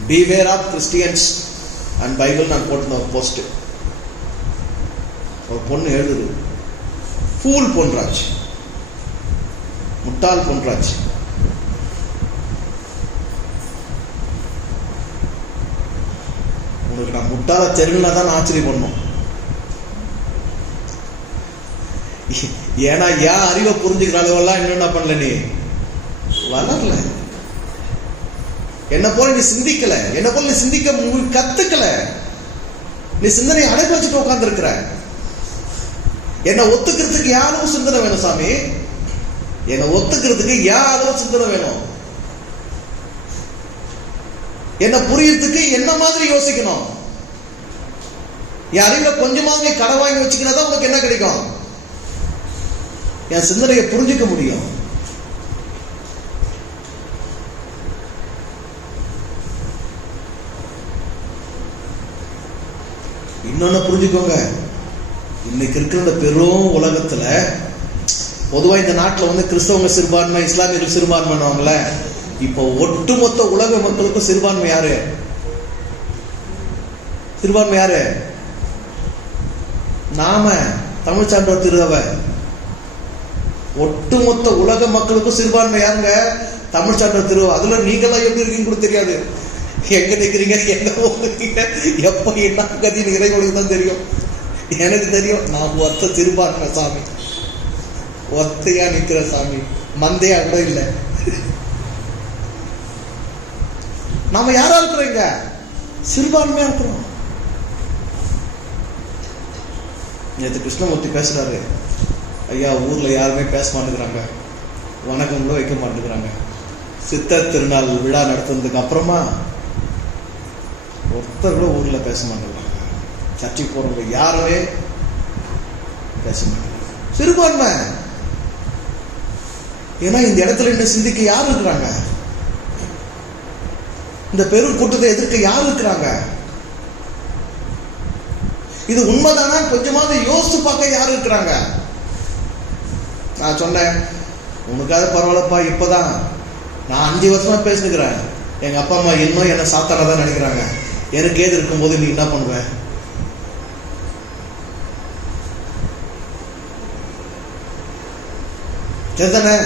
Beware of Christians and Bible நான் போட்டிருந்த ஒரு போஸ்ட். ஒரு பொண்ணு எழுதுது, ஃபூல் பொன்ராஜ், முட்டாள் பொன்ராஜ். உங்களுக்கு நான் முட்டாள தெரியும்னா தான் ஆச்சரியம் பண்ணும். ஏன்னா ஏன் அறிவை புரிஞ்சுக்கிற அளவெல்லாம் என்ன பண்ணல, நீ வளரல. என்ன போல நீ சிந்திக்கல, என்ன போல நீ சிந்திக்க கத்துக்கல. நீ சிந்தனையை அடைப்பு வச்சுட்டு உட்கார்ந்து இருக்கிற. என்ன ஒத்துக்கிறதுக்கு யாரும் சிந்தனை வேணும் சாமி. என்ன ஒத்துக்கிறதுக்கு யாரும் சிந்தனை வேணும். என்ன புரியறதுக்கு என்ன மாதிரி யோசிக்கணும். என் அறிவுல கொஞ்சமாவது நீ கடை வாங்கி வச்சுக்கினா தான் உனக்கு என்ன கிடைக்கும்? என் சிந்தனையை புரிஞ்சுக்க முடியும். இன்னொன்னு புரிஞ்சுக்கோங்க, இன்னைக்கு இருக்கிற இந்த பெரும் உலகத்துல பொதுவா இந்த நாட்டில் கிறிஸ்தவங்க சிறுபான்மை, இஸ்லாமியர்கள் சிறுபான்மைவாங்கல்ல. இப்போ ஒட்டுமொத்த உலக மக்களுக்கும் சிறுபான்மை யாரு? சிறுபான்மை யாரு? நாம தமிழ் சான்றோர் திருவை. ஒட்டுமொத்த உலக மக்களுக்கும் சிறுபான்மை யாருங்க? தமிழ் சான்றோர் திருவை. அதுல நீங்களா எப்படி இருக்கீங்க கூட தெரியாது. எங்க நிக்கிறீங்க, எங்க போகிறீங்க, எப்ப என்ன கதி இறைவனுக்கு தான் தெரியும். எனக்கு தெரியும், நான் ஒத்த சிறுபான்மை சாமி, ஒத்தையா நிக்கிற சாமி, மந்தையா கூட இல்லை. நாம யாரா இருக்கிறோங்க? சிறுபான்மையா இருக்கிறோம். நேற்று கிருஷ்ணமூர்த்தி பேசுறாரு, ஐயா ஊர்ல யாருமே பேச மாட்டேங்கிறாங்க, வணக்கம் கூட வைக்க மாட்டேங்கிறாங்க. சித்தர் திருநாள் விழா நடத்துனதுக்கு அப்புறமா ஒருத்தர் கூட ஊர்ல பேச மாட்டேங்கிறாங்க. சர்ச்சைக்கு போறவங்க யாருமே பேச மாட்டேங்கிறாங்க. சிறுபான்மை. ஏன்னா இந்த இடத்துல என்ன சிந்திக்க யார் இருக்கிறாங்க? இந்த பெரும் கூட்டத்தை எதிர்க்க யார் இருக்கிறாங்க? இது உண்மைதானா கொஞ்சமாவது யோசிச்சு பார்க்க யார் இருக்கிறாங்க? நான் சொன்னேன், உனக்காவது பரவாயில்லப்பா, இப்பதான் நான் 5 வருஷமா பேசினுக்கிறேன். எங்க அப்பா அம்மா இன்னும் என்ன சாத்தானா தான் நினைக்கிறாங்க. எனக்கு ஏது இருக்கும்போது நீ என்ன பண்ணுவ? சரிதானே?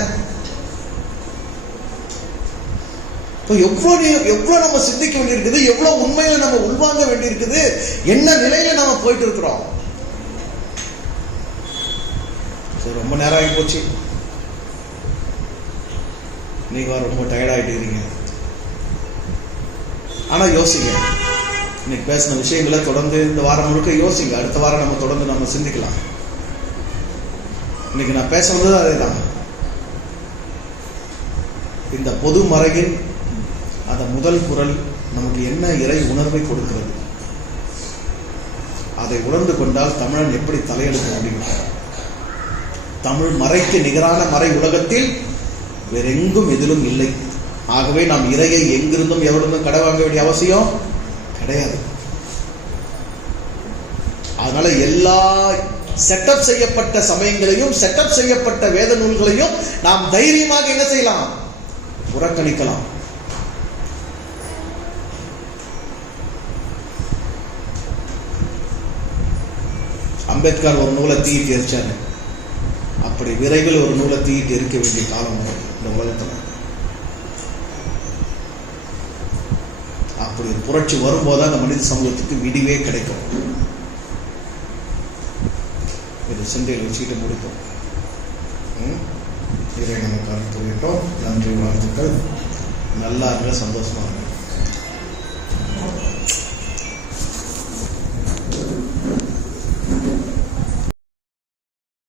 எவ்வளவு நம்ம சிந்திக்க வேண்டியிருக்குது, எவ்வளவு உண்மையில நம்ம உள்வாங்க வேண்டியிருக்குது, என்ன நிலையில நம்ம போயிட்டு இருக்கிறோம். சரி, ரொம்ப நேரம் ஆகி போச்சு. நீங்க ரொம்ப டயர்ட் ஆகிட்டு இருக்கீங்க. ஆனா யோசிங்க, இன்னைக்கு பேசின விஷயங்களை தொடர்ந்து இந்த வாரம் முழுக்க யோசிங்க. அடுத்த வாரம் நம்ம தொடர்ந்து நம்ம சிந்திக்கலாம். இன்னைக்கு நான் பேச வந்தது அதேதான். இந்த பொது மறையின் அந்த முதல் குறள் நமக்கு என்ன இறை உணர்வை கொடுக்கிறது? அதை உணர்ந்து கொண்டால் தமிழன் எப்படி தலையெடுக்க முடியும்? தமிழ் மறைக்கு நிகரான மறை உலகத்தில் வேறெங்கும் எதிலும் இல்லை. ஆகவே நாம் இறையை எங்கிருந்தும் எவரிடமும் கடை வாங்க வேண்டிய அவசியம் கிடையாது. அதனால எல்லா செட்டப் செய்யப்பட்ட சமயங்களையும் செட்டப் செய்யப்பட்ட வேத நூல்களையும் நாம் தைரியமாக என்ன செய்யலாம்? புறக்கணிக்கலாம். அம்பேத்கர் ஒரு நூலை தீயிட்டு எரிச்சாரு. அப்படி விரைவில் ஒரு நூலை தீயிட்டு எரிக்க வேண்டிய காலம் வரும் இந்த உலகத்தில். அப்படி ஒரு புரட்சி வரும்போது அந்த மனித சமூகத்துக்கு விடிவே கிடைக்கும். இது சிந்தையில் வச்சுக்கிட்டு முடிக்கும். இதை நமக்கு அருள் புரியட்டும். நன்றி, வாழ்த்துக்கள். நல்லா இருங்க, சந்தோஷமா இருங்க.